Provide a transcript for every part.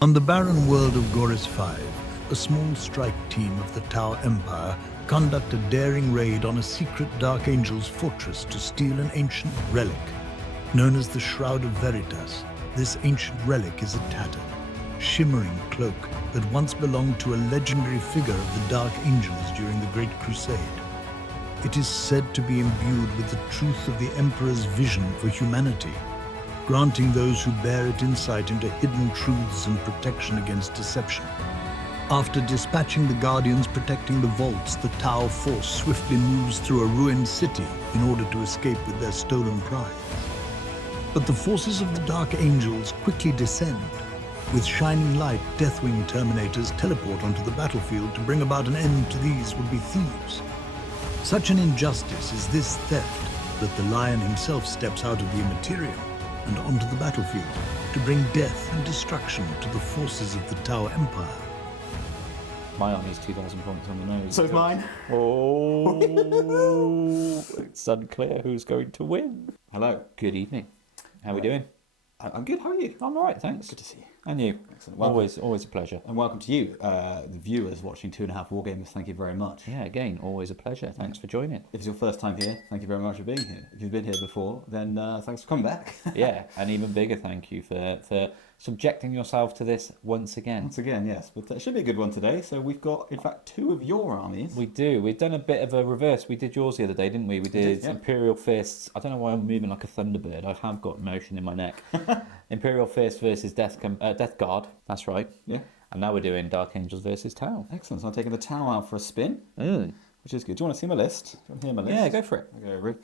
On the barren world of Ghoris Five, a small strike team of the Tau Empire conduct a daring raid on a secret Dark Angels fortress to steal an ancient relic. Known as the Shroud of Veritas, this ancient relic is a tattered, shimmering cloak that once belonged to a legendary figure of the Dark Angels during the Great Crusade. It is said to be imbued with the truth of the Emperor's vision for humanity, granting those who bear it insight into hidden truths and protection against deception. After dispatching the Guardians protecting the vaults, the Tau force swiftly moves through a ruined city in order to escape with their stolen prize. But the forces of the Dark Angels quickly descend. With shining light, Deathwing Terminators teleport onto the battlefield to bring about an end to these would-be thieves. Such an injustice is this theft that the Lion himself steps out of the Immaterium and onto the battlefield to bring death and destruction to the forces of the Tau Empire. My army's 2,000 points on the nose. So is mine. Oh, it's unclear who's going to win. Hello. Good evening. How are we doing? I'm good. How are you? I'm all right, thanks. Good to see you. And you? Excellent. Welcome. Always a pleasure. And welcome to you, the viewers watching 2.5 Wargamers. Thank you very much. Yeah, again, always a pleasure. Thanks for joining. If it's your first time here, thank you very much for being here. If you've been here before, then thanks for coming back. Yeah, an even bigger thank you for subjecting yourself to this once again. Once again, yes. But it should be a good one today. So we've got, in fact, 2 of your armies. We do. We've done a bit of a reverse. We did yours the other day, didn't we? We did yeah. Imperial Fists. I don't know why I'm moving like a Thunderbird. I have got motion in my neck. Imperial Fist versus Death Guard. That's right. Yeah. And now we're doing Dark Angels versus Tau. Excellent. So I'm taking the Tau out for a spin, which is good. Do you want to see my list? Do you want to hear my list? Yeah, go for it. I'll go over it.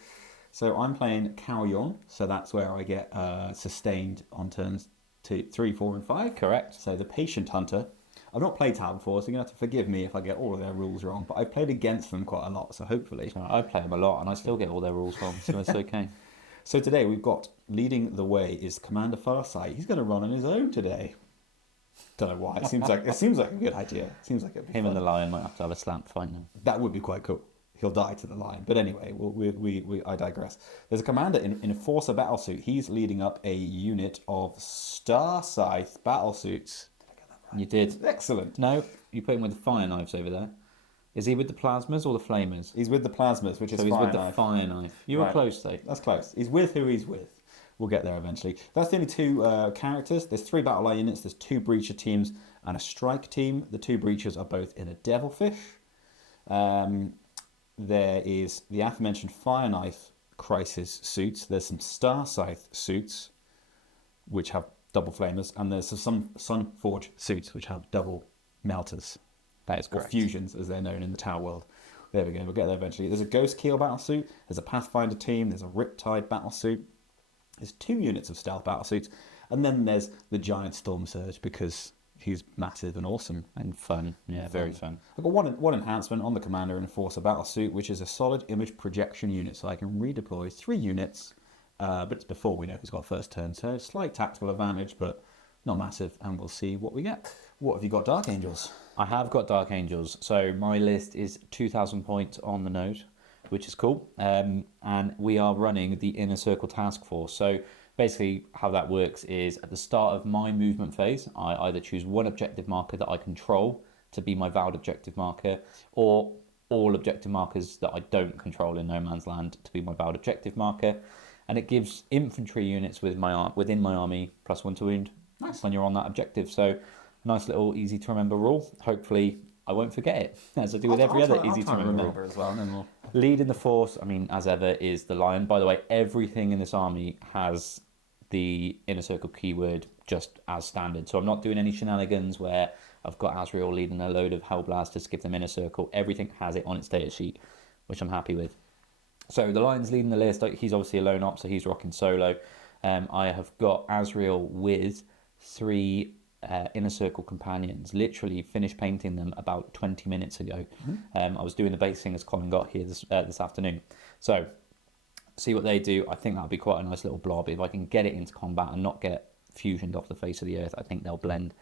So I'm playing Kauyon, so that's where I get sustained on turns 2, 3, 4, and 5. Correct. So the Patient Hunter. I've not played Tau before, so you're going to have to forgive me if I get all of their rules wrong, but I've played against them quite a lot, so hopefully. I play them a lot, and I still get all their rules wrong, so it's okay. So today we've got, leading the way is Commander Farsight. He's going to run on his own today. Don't know why. It seems like a good idea. It seems like it'd be Him fun. and the Lion might have to have a slant fight now. That would be quite cool. He'll die to the Lion. But anyway, I digress. There's a commander in a Enforcer battlesuit. He's leading up a unit of Star Scythe battlesuits. Did I get that right? You did. Excellent. No, you put him with the fire knives over there. Is he with the plasmas or the flamers? He's with the plasmas, which is So he's fire with the knife. fire knife. You were Right. close though. That's close. He's with who he's with. We'll get there eventually. That's the only 2 characters. There's 3 battle line units. There's 2 breacher teams and a strike team. The 2 breachers are both in a devilfish. There is the aforementioned fire knife crisis suits. There's some star scythe suits, which have double flamers, and there's some Sunforge suits, which have double melters. That is Or correct. fusions, as they're known in the Tau world. There we go. We'll get there eventually. There's a Ghost Keel battlesuit. There's a Pathfinder team. There's a Riptide battlesuit. There's 2 units of stealth battlesuits. And then there's the Giant Storm Surge, because he's massive and awesome. And fun. Yeah, very fun. I've got one enhancement on the Commander Enforcer battlesuit, which is a solid image projection unit, so I can redeploy 3 units. But it's before we know who's got first turn, so slight tactical advantage, but not massive, and we'll see what we get. What have you got, Dark Angels? I have got Dark Angels, so my list is 2,000 points on the nose, which is cool. And we are running the Inner Circle Task Force. So basically how that works is at the start of my movement phase, I either choose one objective marker that I control to be my vowed objective marker, or all objective markers that I don't control in No Man's Land to be my vowed objective marker. And it gives infantry units within my army +1 to wound. Nice. When you're on that objective. So nice little easy to remember rule. Hopefully I won't forget it, as I do with every other easy to remember rule. as well, and then we'll... Leading the force, I mean, as ever, is the Lion. By the way, everything in this army has the Inner Circle keyword just as standard. So I'm not doing any shenanigans where I've got Azrael leading a load of Hellblasters to give them Inner Circle. Everything has it on its data sheet, which I'm happy with. So the Lion's leading the list. He's obviously a lone op, so he's rocking solo. I have got Azrael with 3 Inner Circle companions. Literally finished painting them about 20 minutes ago. I was doing the basing as Colin got here this afternoon. So see what they do. I think that'll be quite a nice little blob. If I can get it into combat and not get fusioned off the face of the earth, I think they'll blend.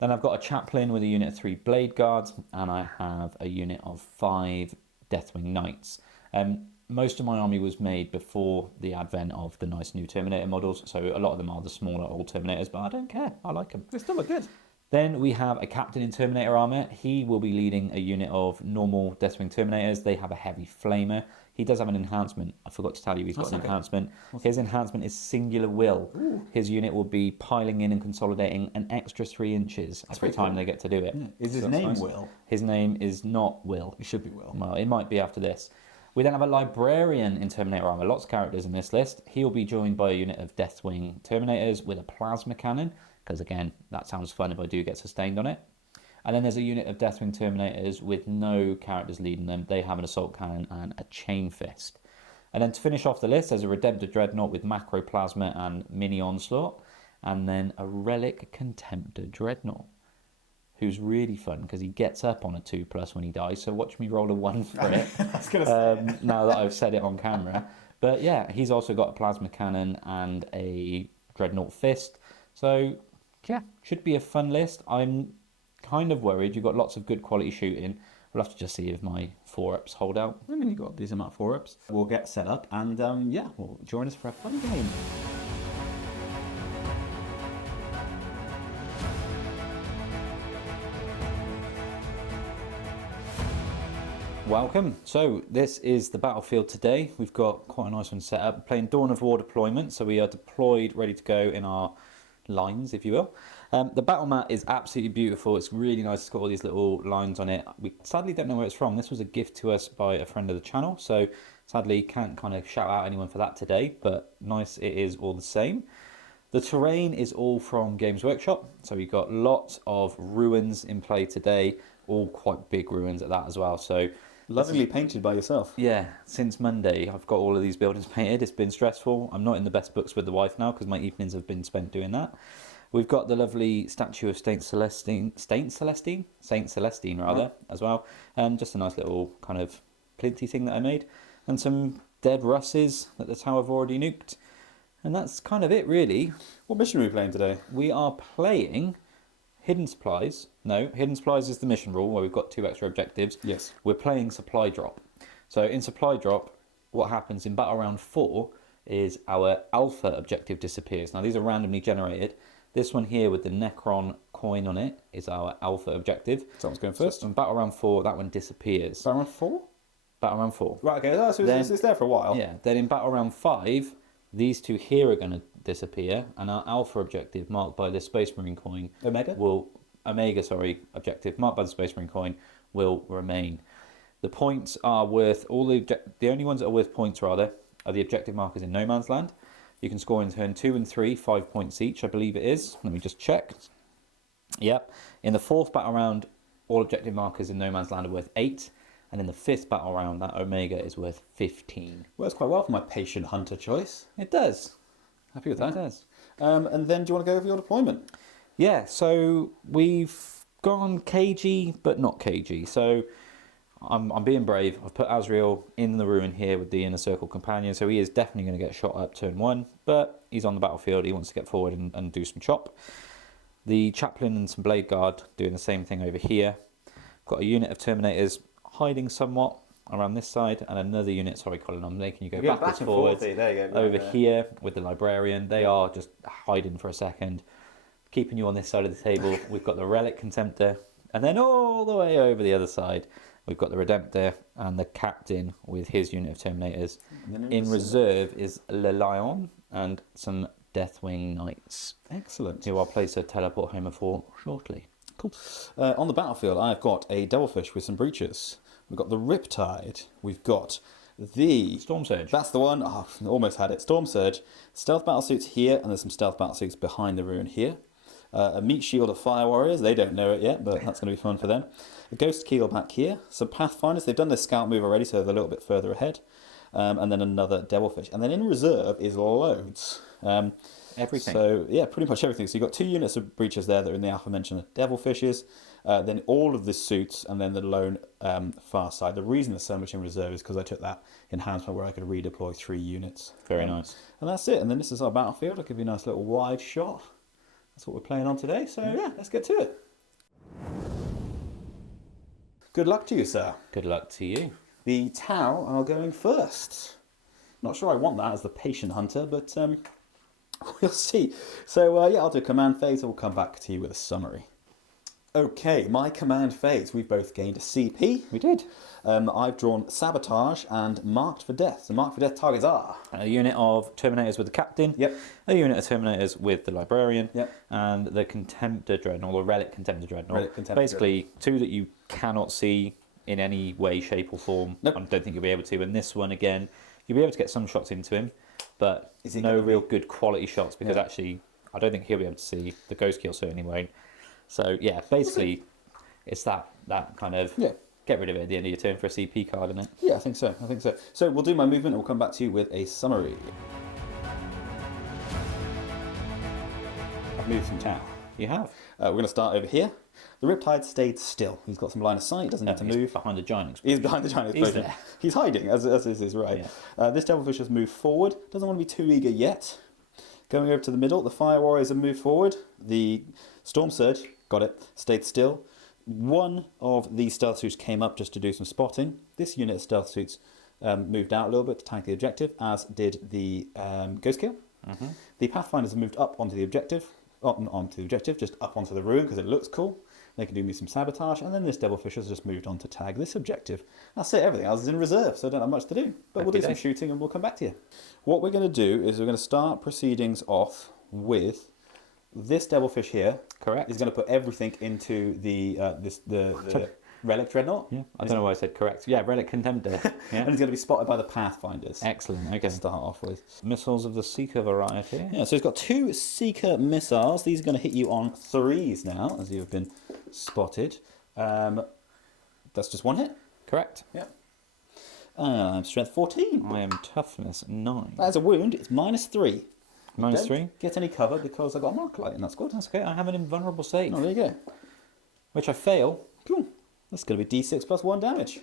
Then I've got a chaplain with a unit of 3 blade guards, and I have a unit of 5 Deathwing knights. most of my army was made before the advent of the nice new Terminator models, so a lot of them are the smaller old Terminators, but I don't care. I like them. They still look good. Then we have a captain in Terminator armor. He will be leading a unit of normal Deathwing Terminators. They have a heavy flamer. He does have an enhancement. I forgot to tell you he's got an enhancement. His enhancement is singular will. Ooh. His unit will be piling in and consolidating an extra 3 inches every time they get to do it. Yeah. Is his So that's name nice. Will? His name is not Will. It should be Will. Well, it might be after this. We then have a librarian in Terminator armor. Lots of characters in this list. He will be joined by a unit of Deathwing Terminators with a plasma cannon, because again, that sounds fun if I do get sustained on it. And then there's a unit of Deathwing Terminators with no characters leading them. They have an assault cannon and a chain fist. And then to finish off the list, there's a Redemptor Dreadnought with macro plasma and mini onslaught, and then a Relic Contemptor Dreadnought, who's really fun because he gets up on a 2+ when he dies. So watch me roll a 1 for it. I was going to say. Now that I've said it on camera. But yeah, he's also got a plasma cannon and a Dreadnought fist. So yeah, should be a fun list. I'm kind of worried. You've got lots of good quality shooting. We'll have to just see if my 4-ups hold out. I mean, you've got these amount of 4-ups. We'll get set up and yeah, we'll join us for a fun game. Welcome. So this is the battlefield today. We've got quite a nice one set up. We're playing Dawn of War deployment, so we are deployed, ready to go in our lines, if you will. The battle mat is absolutely beautiful. It's really nice. It's got all these little lines on it. We sadly don't know where it's from. This was a gift to us by a friend of the channel, so sadly can't kind of shout out anyone for that today, but nice it is all the same. The terrain is all from Games Workshop, so we've got lots of ruins in play today, all quite big ruins at that as well. So Lovingly painted by yourself. yeah, since Monday I've got all of these buildings painted. It's been stressful. I'm not in the best books with the wife now because my evenings have been spent doing that. We've got the lovely statue of Saint Celestine rather, as well. Just a nice little kind of plinty thing that I made. And some dead Russes that the tower have already nuked. And that's kind of it, really. What mission are we playing today? We are playing Hidden Supplies. No, Hidden Supplies is the mission rule where we've got 2 extra objectives. Yes. We're playing Supply Drop. So in Supply Drop, what happens in Battle Round 4 is our Alpha objective disappears. Now these are randomly generated. This one here with the Necron coin on it is our Alpha objective. Someone's going first. So in Battle Round 4, that one disappears. Battle Round 4? Battle Round 4. Right, okay, so Then- it's there for a while. Yeah, then in Battle Round 5, these 2 here are going to disappear, and our Alpha objective marked by the Space Marine coin Omega? objective marked by the Space Marine coin will remain. The points are worth the only ones that are worth points rather are the objective markers in No Man's Land. You can score in turn 2 and 3, 5 points each, I believe it is. Let me just check. Yep. In the 4th battle round, all objective markers in No Man's Land are worth 8, and in the 5th battle round, that Omega is worth 15. Works quite well for my patient hunter choice. It does. Happy with It that. does. And then do you want to go over your deployment? Yeah, so we've gone cagey, but not cagey. So I'm being brave. I've put Azrael in the ruin here with the Inner Circle Companion, so he is definitely going to get shot up turn 1, but he's on the battlefield. He wants to get forward and do some chop. The Chaplain and some Blade Guard doing the same thing over here. Got a unit of Terminators hiding somewhat around this side, and another unit, sorry Colin, I'm making you go backwards, forwards, there you go. over here with the Librarian. They are just hiding for a second, keeping you on this side of the table. We've got the Relic Contemptor, and then all the way over the other side, we've got the Redemptor and the Captain with his unit of Terminators. In reserve is Le Lion and some Deathwing Knights. Excellent. Who I'll place a teleport home for shortly. Cool. On the battlefield, I've got a Devilfish with some breaches. We've got the Riptide. We've got the Storm Surge. That's the one. Oh, almost had it. Storm Surge. Stealth battlesuits here, and there's some stealth battlesuits behind the ruin here. A meat shield of Fire Warriors. They don't know it yet, but that's going to be fun for them. A Ghost Keel back here. Some Pathfinders. They've done this scout move already, so they're a little bit further ahead. And then another Devilfish. And then in reserve is loads. Everything. So, yeah, pretty much everything. So you've got 2 units of breaches there that are in the aforementioned Devilfishes. Then all of the suits, and then the lone far side. The reason there's so much in reserve is because I took that enhancement where I could redeploy 3 units. Very nice. And that's it. And then this is our battlefield. I'll give you a nice little wide shot. That's what we're playing on today. So, yeah, let's get to it. Good luck to you, sir. Good luck to you. The Tau are going first. Not sure I want that as the patient hunter, but we'll see. So yeah, I'll do command phase and we'll come back to you with a summary. Okay, my command phase. We've both gained a CP. We did. I've drawn Sabotage and Marked for Death. The Marked for Death targets are... A unit of Terminators with the Captain. Yep. A unit of Terminators with the Librarian. Yep. And the Contemptor Dreadnought, or Relic Contemptor Dreadnought. Relic Contemptor Basically, two that you cannot see in any way, shape or form. Nope. I don't think you'll be able to. And this one, again, you'll be able to get some shots into him, but no real good quality shots, because actually, I don't think he'll be able to see. The Ghost Kill certainly won't. So, yeah, basically, it's that kind of... Yeah. Get rid of it at the end of your turn for a CP card, isn't it? Yeah, I think so. So we'll do my movement and we'll come back to you with a summary. I've moved some Tau. You have. We're going to start over here. The Riptide stayed still. He's got some line of sight. He doesn't need to move. Behind the giant explosion. He's behind the giant explosion. there. He's hiding, as is his right. Yeah. This Devilfish has moved forward. Doesn't want to be too eager yet. Going over to the middle, the Fire Warriors have moved forward. The Storm Surge, got it, stayed still. One of these stealth suits came up just to do some spotting. This unit of stealth suits moved out a little bit to tank the objective, as did the Ghost Kill. The Pathfinders have moved up onto the objective, just up onto the ruin because it looks cool. They can do me some sabotage, and then this Devilfish has just moved on to tag this objective. That's it, everything else is in reserve, so I don't have much to do. But we'll do some shooting and we'll come back to you. What we're going to do is we're going to start proceedings off with this Devilfish here. Correct. Is going to put everything into the Relic Dreadnought. Yeah. I don't know why I said correct. Yeah, Relic Contemptor. Yeah. And he's going to be spotted by the Pathfinders. Excellent. Okay. To start off with. Missiles of the Seeker variety. Yeah, so he's got 2 Seeker missiles. These are going to hit you on 3s now, as you have been spotted. That's just 1 hit. Correct. Yeah. Strength 14. I am toughness 9. That's a wound. It's -3. Minus Don't 3. get any cover because I got a Mark Light in that squad. That's okay. I have an invulnerable save. Oh, there you go. Which I fail. Cool. That's going to be D6 plus 1 damage.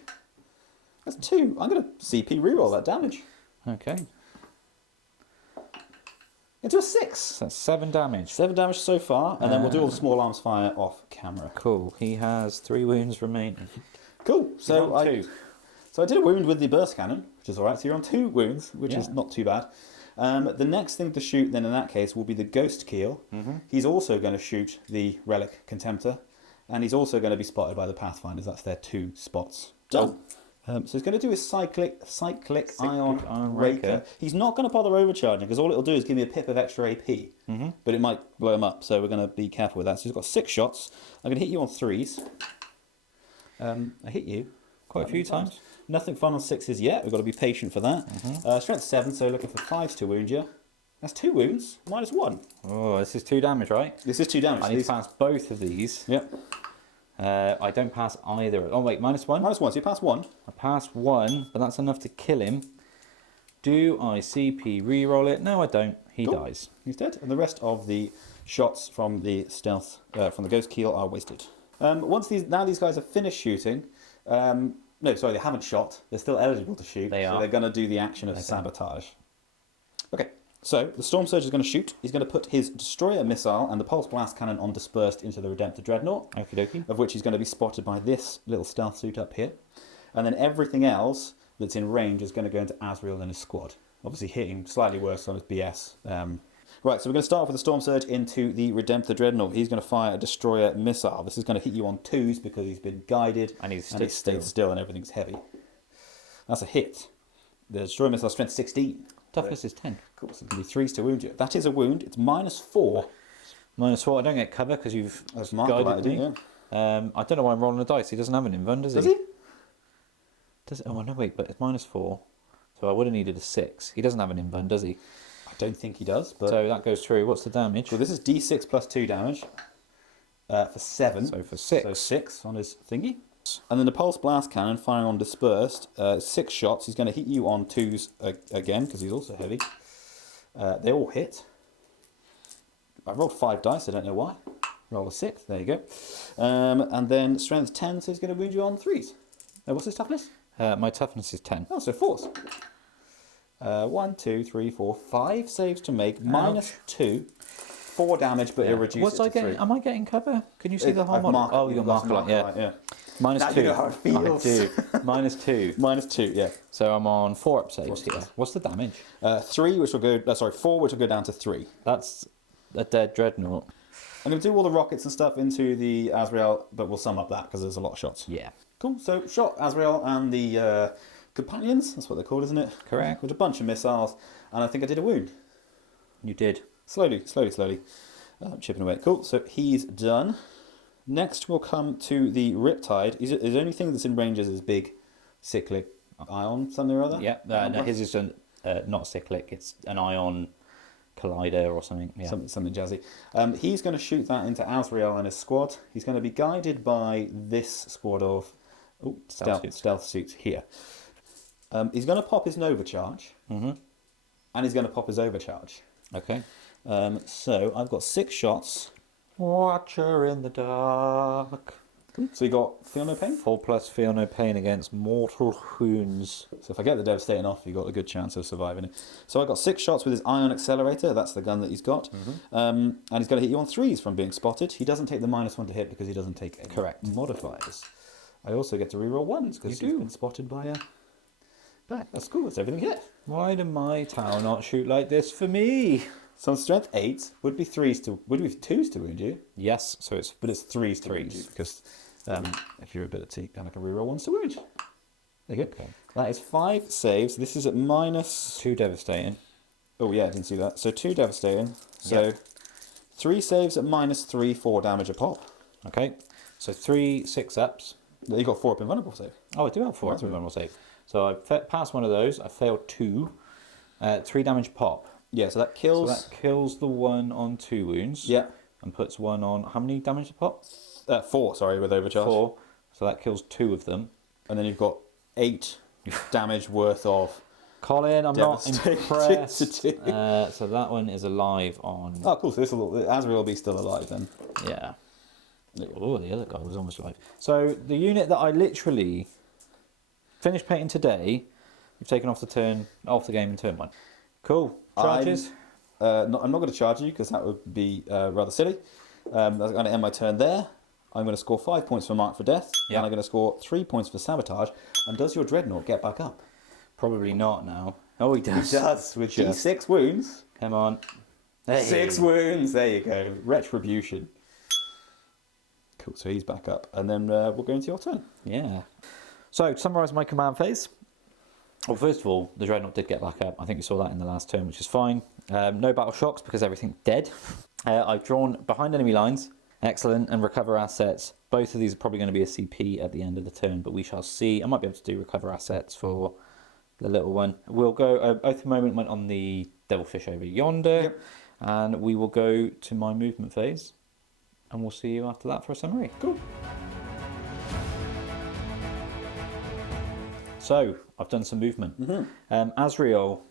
That's 2. I'm going to CP reroll that damage. Okay. Into a 6. So that's 7 damage. 7 damage so far, and then we'll do all the small arms fire off camera. Cool. He has 3 wounds remaining. Cool. So I did a wound with the burst cannon, which is alright. So you're on 2 wounds, which is not too bad. The next thing to shoot then in that case will be the Ghost Keel. He's also going to shoot the Relic Contemptor, and he's also going to be spotted by the Pathfinders. That's their 2 spots. Done. So he's going to do his cyclic Ion Raker. He's not going to bother overcharging because all it'll do is give me a pip of extra AP, but it might blow him up. So we're going to be careful with that. So he's got 6 shots. I'm going to hit you on 3s. I hit you Quite a few times. Nothing fun on 6s yet. We've got to be patient for that. Strength 7, so looking for 5s to wound you. That's 2 wounds, -1. Oh, this is 2 damage, right? This is 2 damage. I need to pass both of these. Yep. I don't pass either. Oh, wait, -1? -1, so you pass 1. I pass 1, but that's enough to kill him. Do I CP reroll it? No, I don't. He dies. He's dead. And the rest of the shots from the stealth, from the Ghost Keel are wasted. Now these guys have finished shooting. No, sorry, they haven't shot. They're still eligible to shoot. They are. So they're going to do the action of sabotage. Okay, so the Storm Surge is going to shoot. He's going to put his Destroyer Missile and the Pulse Blast Cannon on Dispersed into the Redemptor Dreadnought. Okie dokie. Of which he's going to be spotted by this little stealth suit up here. And then everything else that's in range is going to go into Azrael and his squad. Obviously hitting slightly worse on his BS. Right, so we're going to start off with the Storm Surge into the Redemptor Dreadnought. He's going to fire a Destroyer Missile. This is going to hit you on 2s because he's been guided and he's stayed still and everything's heavy. That's a hit. The Destroyer Missile strength 16. Toughness is 10. Cool, so it's going to be 3s to wound you. That is a wound. It's -4. -4. I don't get cover because you've guided me. I don't know why I'm rolling the dice. He doesn't have an invuln, does he? Does he? Oh, no, wait, but it's -4. So I would have needed a 6. He doesn't have an invuln, does he? I don't think he does. But so that goes through. What's the damage? Well, this is D6 plus 2 damage for 7. So for 6. So 6 on his thingy. And then the Pulse Blast Cannon firing on Dispersed. 6 shots. He's going to hit you on 2s again because he's also heavy. They all hit. I rolled 5 dice. I don't know why. Roll a 6. There you go. And then Strength 10, so he's going to wound you on 3s. What's his toughness? My toughness is 10. Oh, so 4s. 1, 2, 3, 4, 5 saves to make. -2. 4 damage, but it reduces to 3. Am I getting cover? Can you see the whole model? Oh, your marker light, yeah. Minus Now 2. you know how it feels. I do. Minus 2. Minus 2, yeah. So I'm on 4 up saves 4 here. saves. What's the damage? 3, which will go... sorry, 4, which will go down to 3. That's a dead dreadnought. I'm going to do all the rockets and stuff into the Azrael, but we'll sum up that because there's a lot of shots. Yeah. Cool. So shot Azrael and the companions. That's what they're called, isn't it? Correct. With a bunch of missiles, and I think I did a wound. You did. Slowly. Chipping away. Cool. So he's done. Next we'll come to the Riptide. Is the only thing that's in range is his big cyclic ion, something or other? Yeah. No, his is not cyclic. It's an ion collider or something. Yeah. Something jazzy. He's going to shoot that into Azrael and his squad. He's going to be guided by this squad of stealth suits here. He's going to pop his Nova charge. Mm-hmm. And he's going to pop his overcharge. Okay. So I've got 6 shots. Watcher in the dark. So you got Feel No Pain? 4+ Feel No Pain against mortal wounds. So if I get the Devastating off, you've got a good chance of surviving it. So I got 6 shots with his Ion Accelerator. That's the gun that he's got. Mm-hmm. And he's going to hit you on 3s from being spotted. He doesn't take the -1 to hit because he doesn't take any modifiers. I also get to reroll 1s because he's been spotted by a... That's cool. That's everything hit. Why do my Tau not shoot like this for me? So on strength 8 would be 2s to wound you. Yes, so it's 3s to wound you because if you're a bit of teak, then I can reroll 1s to wound. There you go. Okay. That is 5 saves. This is at -2 devastating. Oh yeah, I didn't see that. So 2 devastating. So 3 saves at -3, 4 damage a pop. Okay. So 3 6-ups. You got 4 up in vulnerable save. Oh, I do have 4 up in vulnerable save. So I passed one of those. I failed 2. 3 damage pop. Yeah, so that kills. So that kills the one on 2 wounds. Yeah. And puts one on how many damage a pop? 4, sorry, with overcharge. 4. So that kills 2 of them. And then you've got 8 damage worth of. Colin, I'm not impressed. So so that one is alive on. Oh, cool. So Azrael will be still alive then. Yeah. Oh, the other guy was almost alive. So the unit that I literally finished painting today, you've taken off the game in turn 1. Cool. Charges? I'm not going to charge you because that would be rather silly. I'm going to end my turn there. I'm going to score 5 points for Mark for Death. Yeah. And I'm going to score 3 points for Sabotage. And does your Dreadnought get back up? Probably not now. Oh, he does. He does, with just 6 wounds. Come on. Hey. 6 wounds. There you go. Retribution. Cool. So he's back up. And then we'll go into your turn. Yeah. So, to summarise my command phase. Well, first of all, the Dreadnought did get back up. I think we saw that in the last turn, which is fine. No battle shocks because everything's dead. I've drawn behind enemy lines. Excellent. And recover assets. Both of these are probably going to be a CP at the end of the turn, but we shall see. I might be able to do recover assets for the little one. We'll go, Oath of Moment went on the Devilfish over yonder. Yep. And we will go to my movement phase. And we'll see you after that for a summary. Cool. So, I've done some movement. Mm-hmm. Azrael,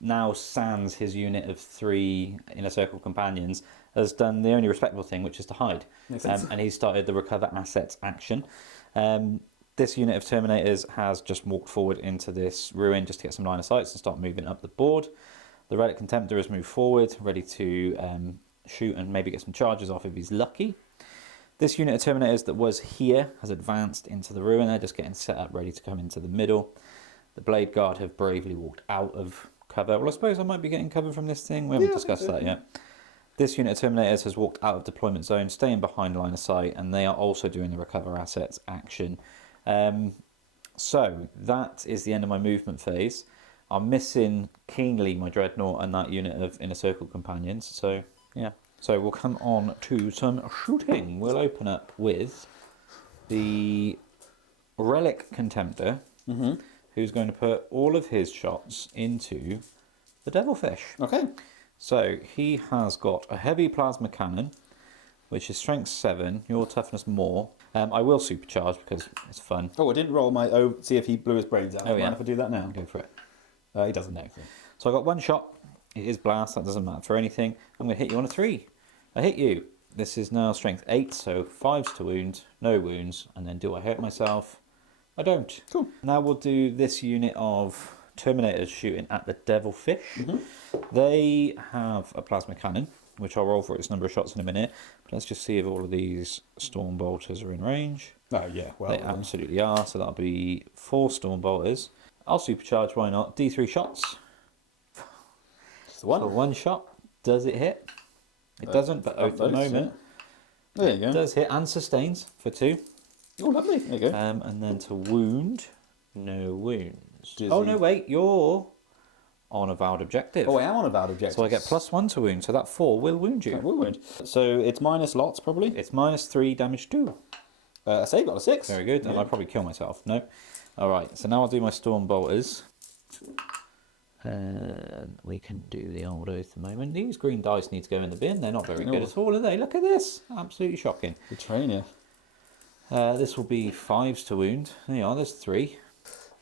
now sans his unit of 3 Inner Circle companions, has done the only respectable thing, which is to hide. And he's started the Recover Assets action. This unit of Terminators has just walked forward into this ruin just to get some line of sights and start moving up the board. The Relic Contemptor has moved forward, ready to shoot and maybe get some charges off if he's lucky. This unit of Terminators that was here has advanced into the ruin. They're just getting set up, ready to come into the middle. The Blade Guard have bravely walked out of cover. Well, I suppose I might be getting cover from this thing. We haven't discussed that yet. This unit of Terminators has walked out of deployment zone, staying behind line of sight, and they are also doing the Recover Assets action. So that is the end of my movement phase. I'm missing keenly my Dreadnought and that unit of Inner Circle companions. So, yeah. So we'll come on to some shooting. We'll open up with the Relic Contemptor, who's going to put all of his shots into the Devilfish. Okay. So he has got a heavy plasma cannon, which is strength 7, your toughness more. I will supercharge because it's fun. Oh, I didn't roll my see if he blew his brains out. Oh, yeah. Mind if I do that now? Go for it. He doesn't know. So I got 1 shot. It is blast. That doesn't matter for anything. I'm going to hit you on a 3. I hit you. This is now strength 8, so 5s to wound, no wounds. And then do I hurt myself? I don't. Cool. Now we'll do this unit of Terminators shooting at the Devilfish. They have a plasma cannon, which I'll roll for its number of shots in a minute. But let's just see if all of these storm bolters are in range. Oh, yeah, well. They absolutely are, so that'll be 4 storm bolters. I'll supercharge, why not? D3 shots. It's the one. For 1 shot. Does it hit? It doesn't, but at the moment. Yeah. There you go. It does hit and sustains for 2. Oh, lovely. There you go. And then to wound, no wounds. Dizzy. Oh, no, wait, you're on a vowed objective. Oh, I am on a vowed objective. So I get +1 to wound, so that 4 will wound you. It will wound. So it's minus lots, probably. It's -3 damage too. A save, got a 6. Very good, and I'll probably kill myself. No. Alright, so now I'll do my storm bolters. We can do the old oath a moment. These green dice need to go in the bin. They're not very good at all, are they? Look at this. Absolutely shocking. The trainer. This will be 5s to wound. There you are, there's 3.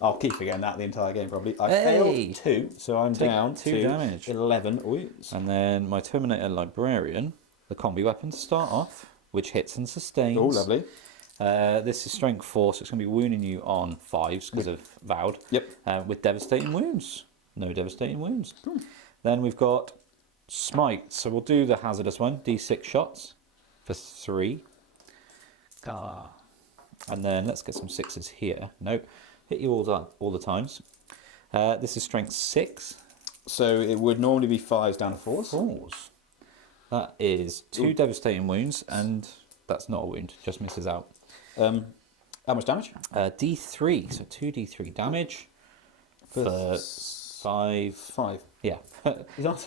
I'll keep forgetting that the entire game, probably. I Hey! failed 2, so I'm Take down 2 to damage. 11 wounds. And then my Terminator Librarian, the combi weapon to start off, which hits and sustains. Oh, lovely. This is strength 4, so it's going to be wounding you on 5s because of vowed. Yep. With devastating wounds. No devastating wounds. Then we've got smite. So we'll do the hazardous one. D6 shots for 3. And then let's get some 6s here. Nope. Hit you all the times. This is strength 6. So it would normally be 5s down to 4s. 4s. That is 2 devastating wounds, and that's not a wound. Just misses out. How much damage? D3. So 2d3 damage for 5. 5. Yeah. He's not.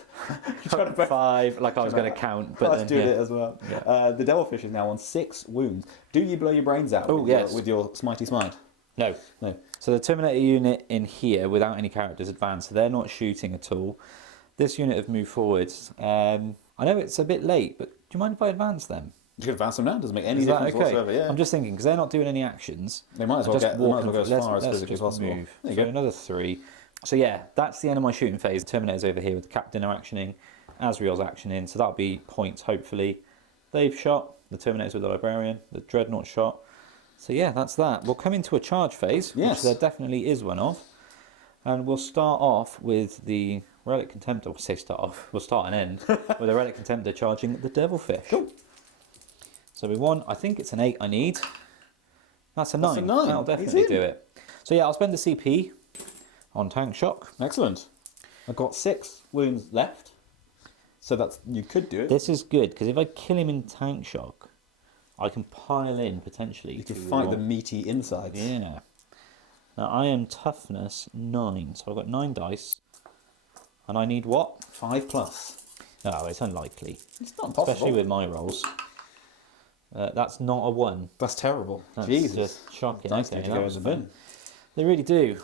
5, like I was going to count, but Let's then, do yeah. it as well. Yeah. The Devilfish is now on 6 wounds. Do you blow your brains out with your smitey smite? No. No. So the Terminator unit in here, without any characters advanced, so they're not shooting at all. This unit have moved forwards. I know it's a bit late, but do you mind if I advance them? You can advance them now. Doesn't make any Is that difference okay? whatsoever. Yeah. I'm just thinking, because they're not doing any actions. They might as well just go as far as let's physically just possible. move. There you So go. another 3. So yeah, that's the end of my shooting phase. Terminator's over here with the Captain are actioning. Asriel's actioning, so that'll be points, hopefully. They've shot. The Terminator's with the Librarian. The Dreadnought shot. So yeah, that's that. We'll come into a charge phase, Yes. which there definitely is one of. And we'll start off with the Relic Contemptor. We'll say start off. We'll start and end with the Relic Contemptor charging the Devilfish. Cool. So we won. I think it's an 8 I need. That's a 9. That's a 9. That'll definitely do it. So yeah, I'll spend the CP on Tank Shock. Excellent. I've got 6 wounds left. So that's you could do it. This is good, because if I kill him in Tank Shock, I can pile in potentially. You can fight the meaty insides. Yeah. Now I am toughness 9, so I've got 9 dice. And I need what? 5+. Oh, it's unlikely. It's not impossible. Especially with my rolls. That's not a 1. That's terrible. That's Jesus. just shocking. Dice Okay, need to that go in was the fun. bin. They really do.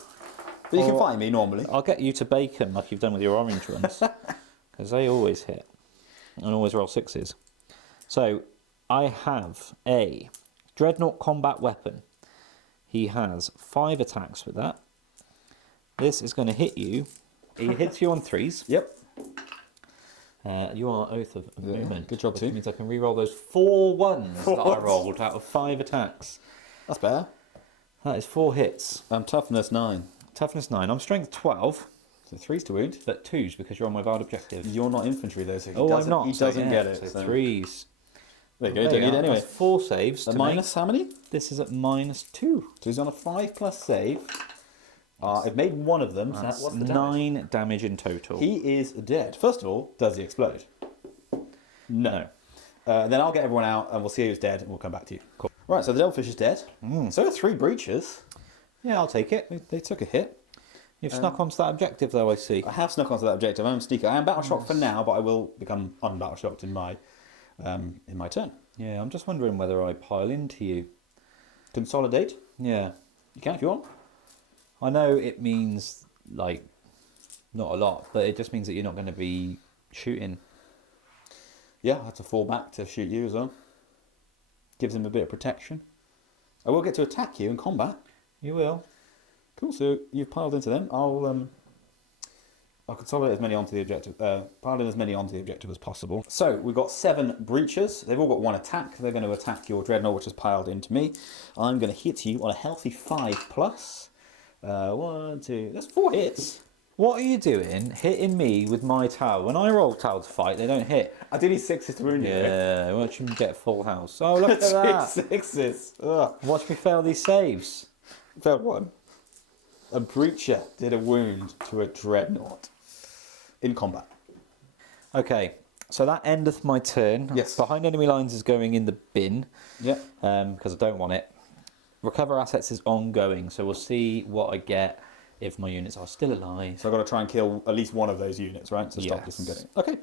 But you can Or- fight me normally. I'll get you to bake 'em like you've done with your orange ones, because they always hit and always roll 6s. So I have a Dreadnought combat weapon. He has 5 attacks with that. This is going to hit you. He hits you on 3s. Yep. You are Oath of Movement. good job, which too. means I can re-roll those 4 ones that I What? rolled out of 5 attacks. That's better. That is 4 hits. Toughness 9. Toughness 9. I'm strength 12, So 3s to wound. but 2s because you're on my vowed objective. You're not infantry though, so he Oh, doesn't, I'm not. He so doesn't yeah, get it. So 3s. There you go. There Don't you need are. it anyway. That's 4 saves. A to minus how many? make. This is at -2. So he's on a 5+ save. I've made one of them. So That's what's the damage? 9 damage in total. He is dead. First of all, does he explode? No. Then I'll get everyone out and we'll see who's dead and we'll come back to you. Cool. Right, so the Devilfish is dead. So are 3 breaches. Yeah, I'll take it. They took a hit. You've snuck onto that objective, though, I see. I have snuck onto that objective. I'm sneaky. I am battle shocked for now, but I will become unbattle shocked in my turn. Yeah, I'm just wondering whether I pile into you. Consolidate. Yeah. You can if you want. I know it means, like, not a lot, but it just means that you're not going to be shooting. Yeah, I have to fall back to shoot you as well. Gives him a bit of protection. I will get to attack you in combat. You will. Cool. So you've piled into them. I'll consolidate as many onto the objective. Pile in as many onto the objective as possible. So we've got 7 breaches. They've all got 1 attack. They're going to attack your Dreadnought, which is piled into me. I'm going to hit you on a healthy 5+. 1, 2. That's 4 hits. What are you doing hitting me with my towel? When I roll towel to fight, they don't hit. I do need 6s to wound you. Yeah, watch him get full house. Oh, look at that. 2 6s. Ugh. Watch me fail these saves. Failed one. A breacher did a wound to a dreadnought in combat. Okay, so that endeth my turn. Yes. Behind enemy lines is going in the bin. Yeah. Because I don't want it. Recover assets is ongoing, so we'll see what I get if my units are still alive. So I've got to try and kill at least one of those units, right? To stop this from Yes. getting. Okay.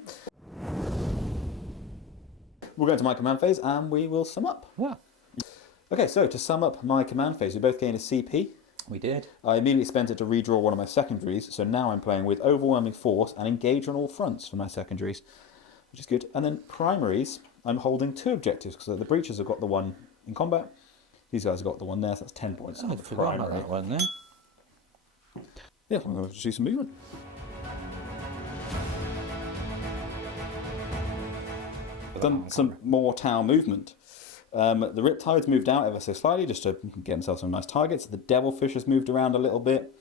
We'll go into my command phase and we will sum up. Yeah, Okay, so to sum up my command phase, we both gained a CP. we did. I immediately spent it to redraw one of my secondaries, so now I'm playing with overwhelming force and engage on all fronts for my secondaries, which is good. And then primaries, I'm holding 2 objectives, so the breachers have got the one in combat. These guys have got the one there, so that's 10 points. I forgot about that one there. Yeah, I'm going to do some movement. I've done some more Tau movement. The Riptide's moved out ever so slightly just to get themselves some nice targets. The Devilfish has moved around a little bit.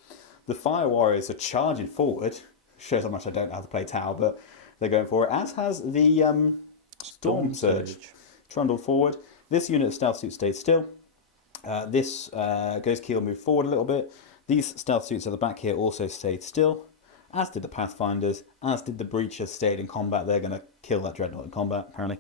The Fire Warriors are charging forward. Shows how much I don't know how to play Tau, but they're going for it. As has the Storm Surge. Trundled forward. This unit of Stealth Suit stayed still. This Ghost Keel moved forward a little bit. These Stealth Suits at the back here also stayed still. As did the Pathfinders, as did the Breachers stayed in combat. They're going to kill that Dreadnought in combat, apparently.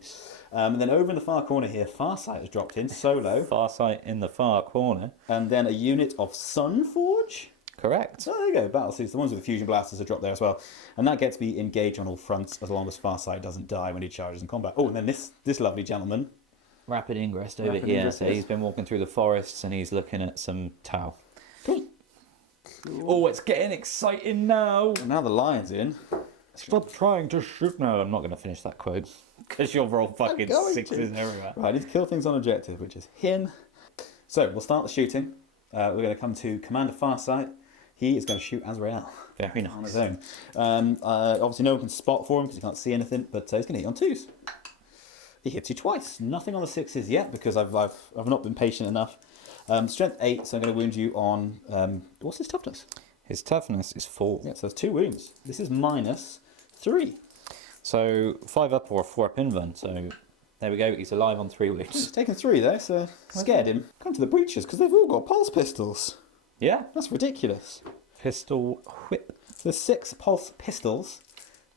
And then over in the far corner here, Farsight has dropped in, solo. Farsight in the far corner. And then a unit of Sunforge. Correct. So there you go, Battlesuits. The ones with the Fusion Blasters are dropped there as well. And that gets me engaged on all fronts as long as Farsight doesn't die when he charges in combat. Oh, and then this lovely gentleman. Rapid ingress over Rapid here. ingress, So yes. he's been walking through the forests and he's looking at some Tau. Cool. Oh, it's getting exciting now. And now the Lion's in. Stop trying to shoot. No, I'm not going to finish that quote. Because you'll roll fucking going to. 6s everywhere. Right, I need to kill things on objective, which is him. So we'll start the shooting. We're going to come to Commander Farsight. He is going to shoot Azrael Very on his nice. own. Obviously, no one can spot for him because he can't see anything, but he's going to hit on 2s. He hits you twice. Nothing on the 6s yet because I've not been patient enough. Strength 8, so I'm going to wound you on. What's his toughness? His toughness is 4. Yeah, so it's 2 wounds. This is -3. So 5 up or a 4 up invuln. So there we go. He's alive on 3 He's wounds. taken 3 though, so scared him. Come to the breaches because they've all got pulse pistols. Yeah. That's ridiculous. Pistol whip. So there's 6 pulse pistols.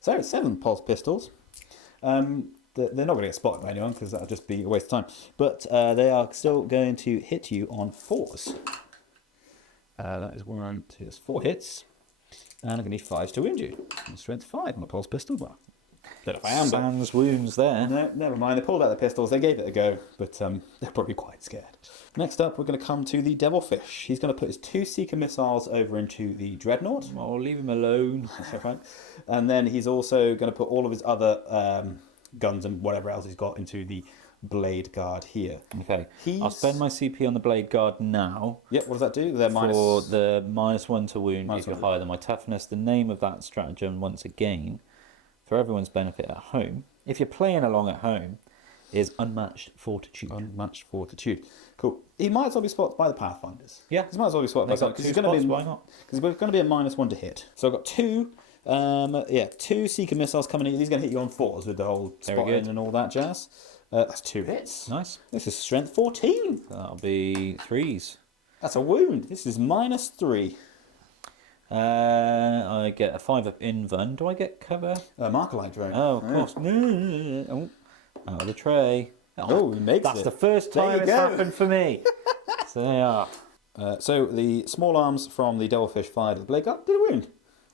Sorry, 7 pulse pistols. They're not going to get spotted by anyone because that'll just be a waste of time. But they are still going to hit you on 4s. That is 1, 2, that's 4 hits. And I'm going to need 5s to wound you. And strength 5 on a pulse pistol. Well, don't know if I am, but Sans wounds there. no, never mind. They pulled out the pistols. They gave it a go, but they're probably quite scared. Next up, we're going to come to the Devilfish. He's going to put his 2 Seeker missiles over into the Dreadnought. Oh, leave him alone. That's fine. And then he's also going to put all of his other guns and whatever else he's got into the Blade Guard here. Okay. He's... I'll spend my CP on the Blade Guard now. Yep, what does that do? They're For the -1 to wound Minus if you're one. higher than my toughness. The name of that stratagem, once again, for everyone's benefit at home, if you're playing along at home, is Unmatched Fortitude. Unmatched Fortitude. Cool. He might as well be spotted by the Pathfinders. Yeah. He might as well be spotted by They've got because 2 he's going to spots, be why not? Because we're going to be a -1 to hit. So I've got 2. 2 Seeker missiles coming in. He's going to hit you on 4s with the whole Very spotting good. and all that jazz. That's 2 hits. Nice. This is strength 14. That'll be 3s. That's a wound. This is -3. I get a 5 up invuln. Do I get cover? Markerlight drone. Oh, of course. Oh, out of the tray. Oh, he makes That's it. the first There time you it's go. happened for me. So they are. So the small arms from the Devilfish fired at the Blade Guard did a wound.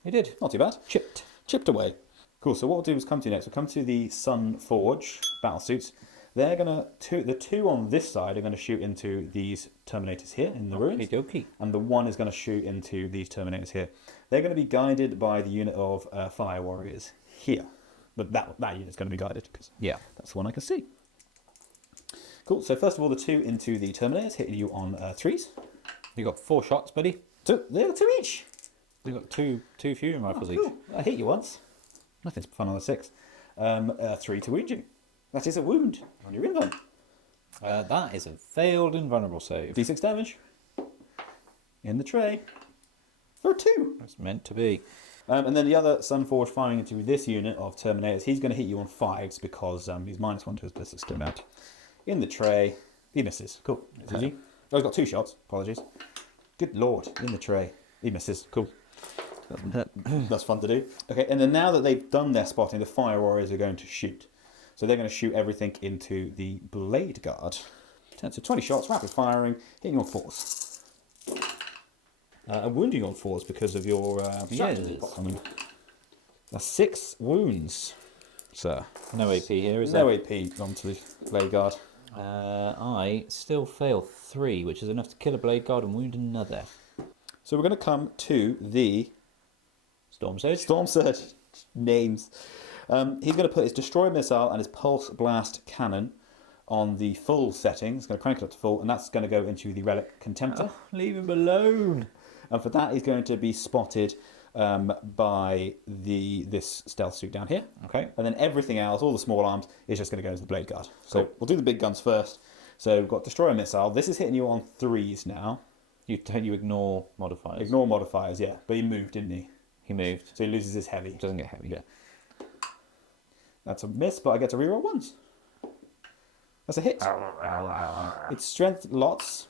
He did. Not too bad. Chipped. Chipped away. Cool. So what we'll do is come to next. We'll come to the Sun Forge battlesuits. They're gonna the 2 on this side are gonna shoot into these Terminators here in the ruins, Okey-dokey. and the 1 is gonna shoot into these Terminators here. They're gonna be guided by the unit of Fire Warriors here, but that unit's gonna be guided because Yeah. that's the one I can see. Cool. So first of all, the 2 into the Terminators hitting you on 3s. You got 4 shots, buddy. They're 2 each. You got two fusion rifles each. Cool. I hit you once. Nothing's fun on the 6. 3 to wound you. That is a wound on your invuln. That is a failed invulnerable save. D6 damage. In the tray. For 2. It's meant to be. And then the other Sunforge firing into this unit of Terminators, he's going to hit you on 5s because he's -1 to his ballistic amount. In the tray, he misses. Cool. Easy. Oh, he's got 2 shots. Apologies. Good lord. In the tray, he misses. Cool. That's fun to do. Okay, and then now that they've done their spotting, the Fire Warriors are going to shoot. So they're going to shoot everything into the Blade Guard. So 20 shots, rapid firing, hitting on 4s. And wounding on 4s because of your strategy. I mean, that's 6 wounds, sir. No AP here, is there? No AP onto the Blade Guard. I still fail 3, which is enough to kill a Blade Guard and wound another. So we're going to come to the Storm Surge. Storm Surge names. He's going to put his Destroy Missile and his Pulse Blast Cannon on the full setting. He's going to crank it up to full, and that's going to go into the Relic Contemptor. Oh, leave him alone. And for that, he's going to be spotted by this stealth suit down here. Okay. And then everything else, all the small arms, is just going to go into the Blade Guard. So we'll do the big guns first. So we've got Destroy Missile. This is hitting you on 3s now. You ignore modifiers. Ignore modifiers, yeah. But he moved, didn't he? He moved. So he loses his heavy. Doesn't get heavy. Yeah. That's a miss, but I get to reroll 1s. That's a hit. It's strength lots.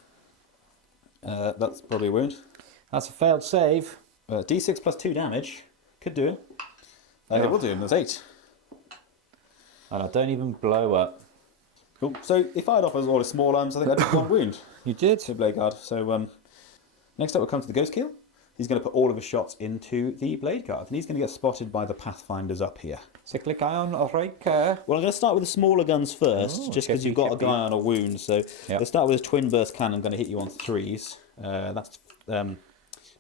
That's probably a wound. That's a failed save. D6 plus 2 damage. Could do it. It will do him. That's 8. And I don't even blow up. Cool. So if I'd offer all his small arms, I think I did 1 wound. You did? To Blade Guard. So next up we'll come to the Ghost Kill. He's going to put all of his shots into the Blade Guard. And he's going to get spotted by the Pathfinders up here. Cyclic Ion Raker. Well, I'm going to start with the smaller guns first, just because you've got a guy on a wound. So let's start with his Twin Burst Cannon. I'm going to hit you on 3s. That's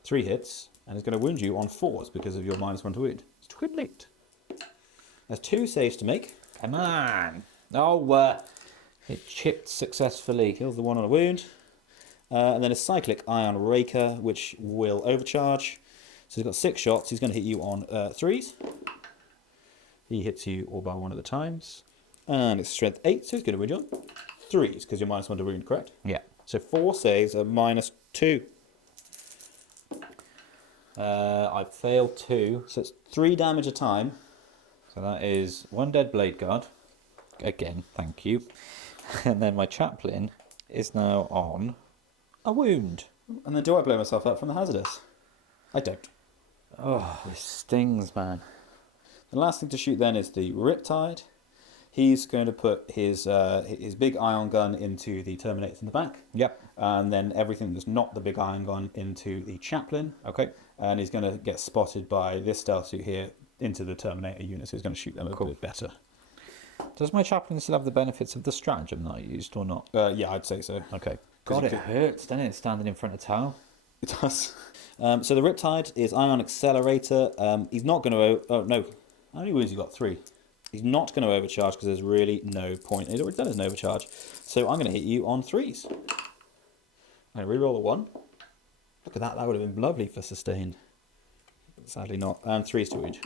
3 hits. And it's going to wound you on 4s because of your -1 to wound. It's twin linked. There's 2 saves to make. Come on. Oh, it chipped successfully. Kills the one on a wound. And then a Cyclic Ion Raker, which will overcharge. So he's got 6 shots. He's going to hit you on 3s. He hits you all by 1 at the times. And it's strength 8, so he's going to wound you on 3s, because you're -1 to wound, correct? Yeah. So 4 saves are -2. I've failed 2. So it's 3 damage a time. So that is 1 dead Blade Guard. Again, thank you. And then my Chaplain is now on a wound. And then do I blow myself up from the hazardous? I don't. Oh, this stings, man. The last thing to shoot then is the Riptide. He's going to put his big ion gun into the Terminators in the back. Yep. And then everything that's not the big ion gun into the Chaplain. Okay. And he's going to get spotted by this stealth suit here into the Terminator unit, so he's going to shoot them a bit better. Does my Chaplain still have the benefits of the stratagem that I used or not? Yeah, I'd say so. Okay. God, it hurts, doesn't it, standing in front of Tau? It does. So the Riptide is Ion Accelerator. He's not going to... Oh, no. How many wounds you got? 3. He's not going to overcharge because there's really no point. He's already done his overcharge. So I'm going to hit you on 3s. I'm going to reroll a 1. Look at that. That would have been lovely for sustained. Sadly not. And 3s to wound.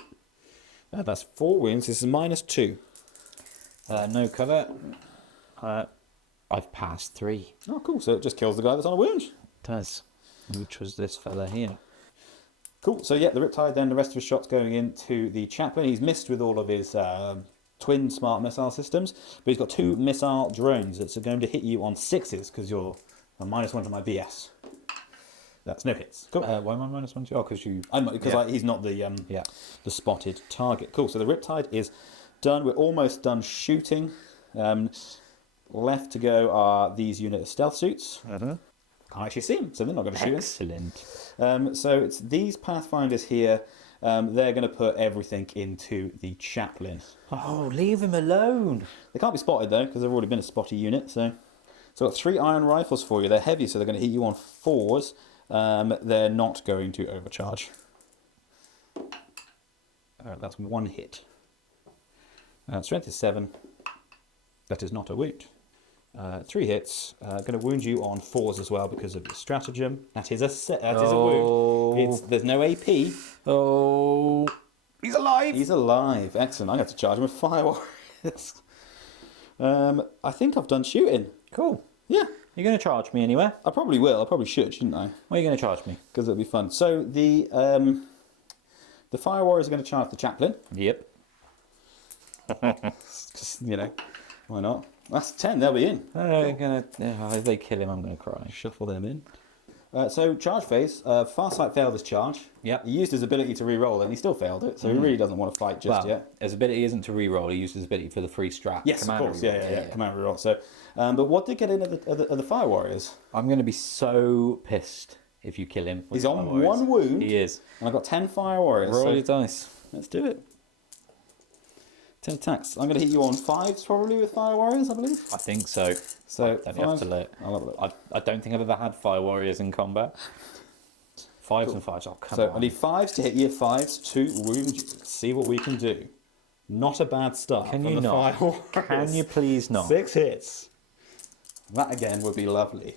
That's 4 wounds. This is -2. No cover. I've passed 3. Oh, cool. So it just kills the guy that's on a wound. It does. Which was this fella here. Cool. So yeah, the Riptide, then the rest of his shots going into the Chaplain. He's missed with all of his twin smart missile systems, but he's got 2 missile drones that are going to hit you on 6s because you're a -1 to my BS. That's no hits. Cool. Why am I -1 to you? Oh, because you... He's not the spotted target. Cool. So the Riptide is done. We're almost done shooting. Left to go are these unit of stealth suits. Can't actually see them, so they're not going to shoot. Excellent. So it's these Pathfinders here. They're going to put everything into the Chaplain. Oh, leave him alone. They can't be spotted though, because they've already been a spotty unit. So I've got 3 iron rifles for you. They're heavy, so they're going to hit you on 4s. They're not going to overcharge. That's 1 hit. Strength is 7. That is not a wound. 3 hits. Going to wound you on 4s as well because of your stratagem. That is a wound. There's no AP. Oh, he's alive. He's alive. Excellent. I'm going to have to charge him with Fire Warriors. I think I've done shooting. Cool. Yeah. You're going to charge me anywhere? I probably will. I probably should, shouldn't I? Why are you going to charge me? Because it'll be fun. So the The Fire Warriors are going to charge the Chaplain. Yep. Just, why not? That's 10, they'll be in. If they kill him, I'm gonna cry. Shuffle them in. So, charge phase. Farsight failed his charge. Yep. He used his ability to re-roll and he still failed it, so he really doesn't want to fight just yet. His ability isn't to re-roll, he used his ability for the free strap. Yes, Commander of course. re-roll. Yeah. Command re-roll. So, but what did get in at the Fire Warriors? I'm gonna be so pissed if you kill him. with He's Fire on Warriors. one wound. He is. And I've got 10 Fire Warriors. Roll so your dice. let's do it. 10 attacks. I'm going to hit you on 5s probably with Fire Warriors, I believe. I think so. So, Then you have to look. I'll have a look. I don't think I've ever had Fire Warriors in combat. 5s and 5s. Oh, come So on. I need 5s to hit you, 5s to wound you. See what we can do. Not a bad start Can from you the not? Fire Warriors. Can you please not? 6 hits. That again would be lovely.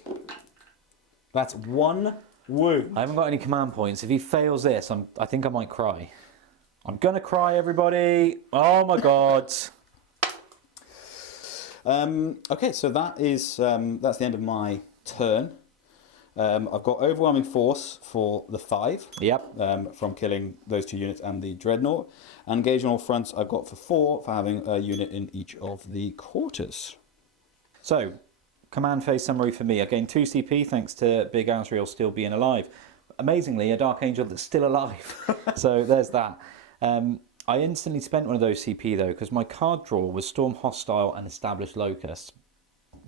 That's 1 wound. I haven't got any command points. If he fails this, I think I might cry. I'm gonna cry, everybody. Oh my god. Okay, so that is that's the end of my turn. I've got overwhelming force for the 5. Yep. From killing those 2 units and the dreadnought. And engage on all fronts I've got for 4 for having a unit in each of the quarters. So, command phase summary for me. I gained 2 CP thanks to Big Azrael still being alive. Amazingly, a Dark Angel that's still alive. So there's that. I instantly spent one of those CP though, because my card draw was Storm Hostile and Established Locust.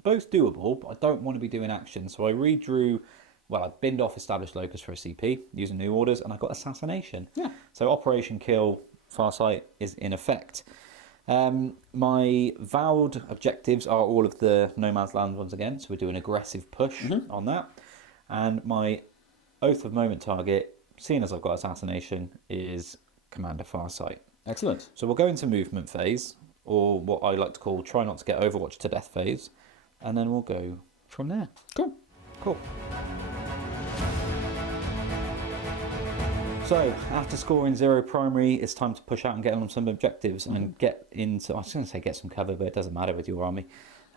Both doable, but I don't want to be doing action. So I redrew, I binned off Established Locust for a CP using new orders, and I got Assassination. Yeah. So Operation Kill Farsight is in effect. My vowed objectives are all of the No Man's Land ones again, so we're doing aggressive push on that. And my Oath of Moment target, seeing as I've got Assassination, is Commander Farsight. Excellent. So we'll go into movement phase, or what I like to call try not to get Overwatch to death phase, and then we'll go from there. Cool. So, after scoring 0 primary, it's time to push out and get on some objectives and get into, I was going to say get some cover, but it doesn't matter with your army.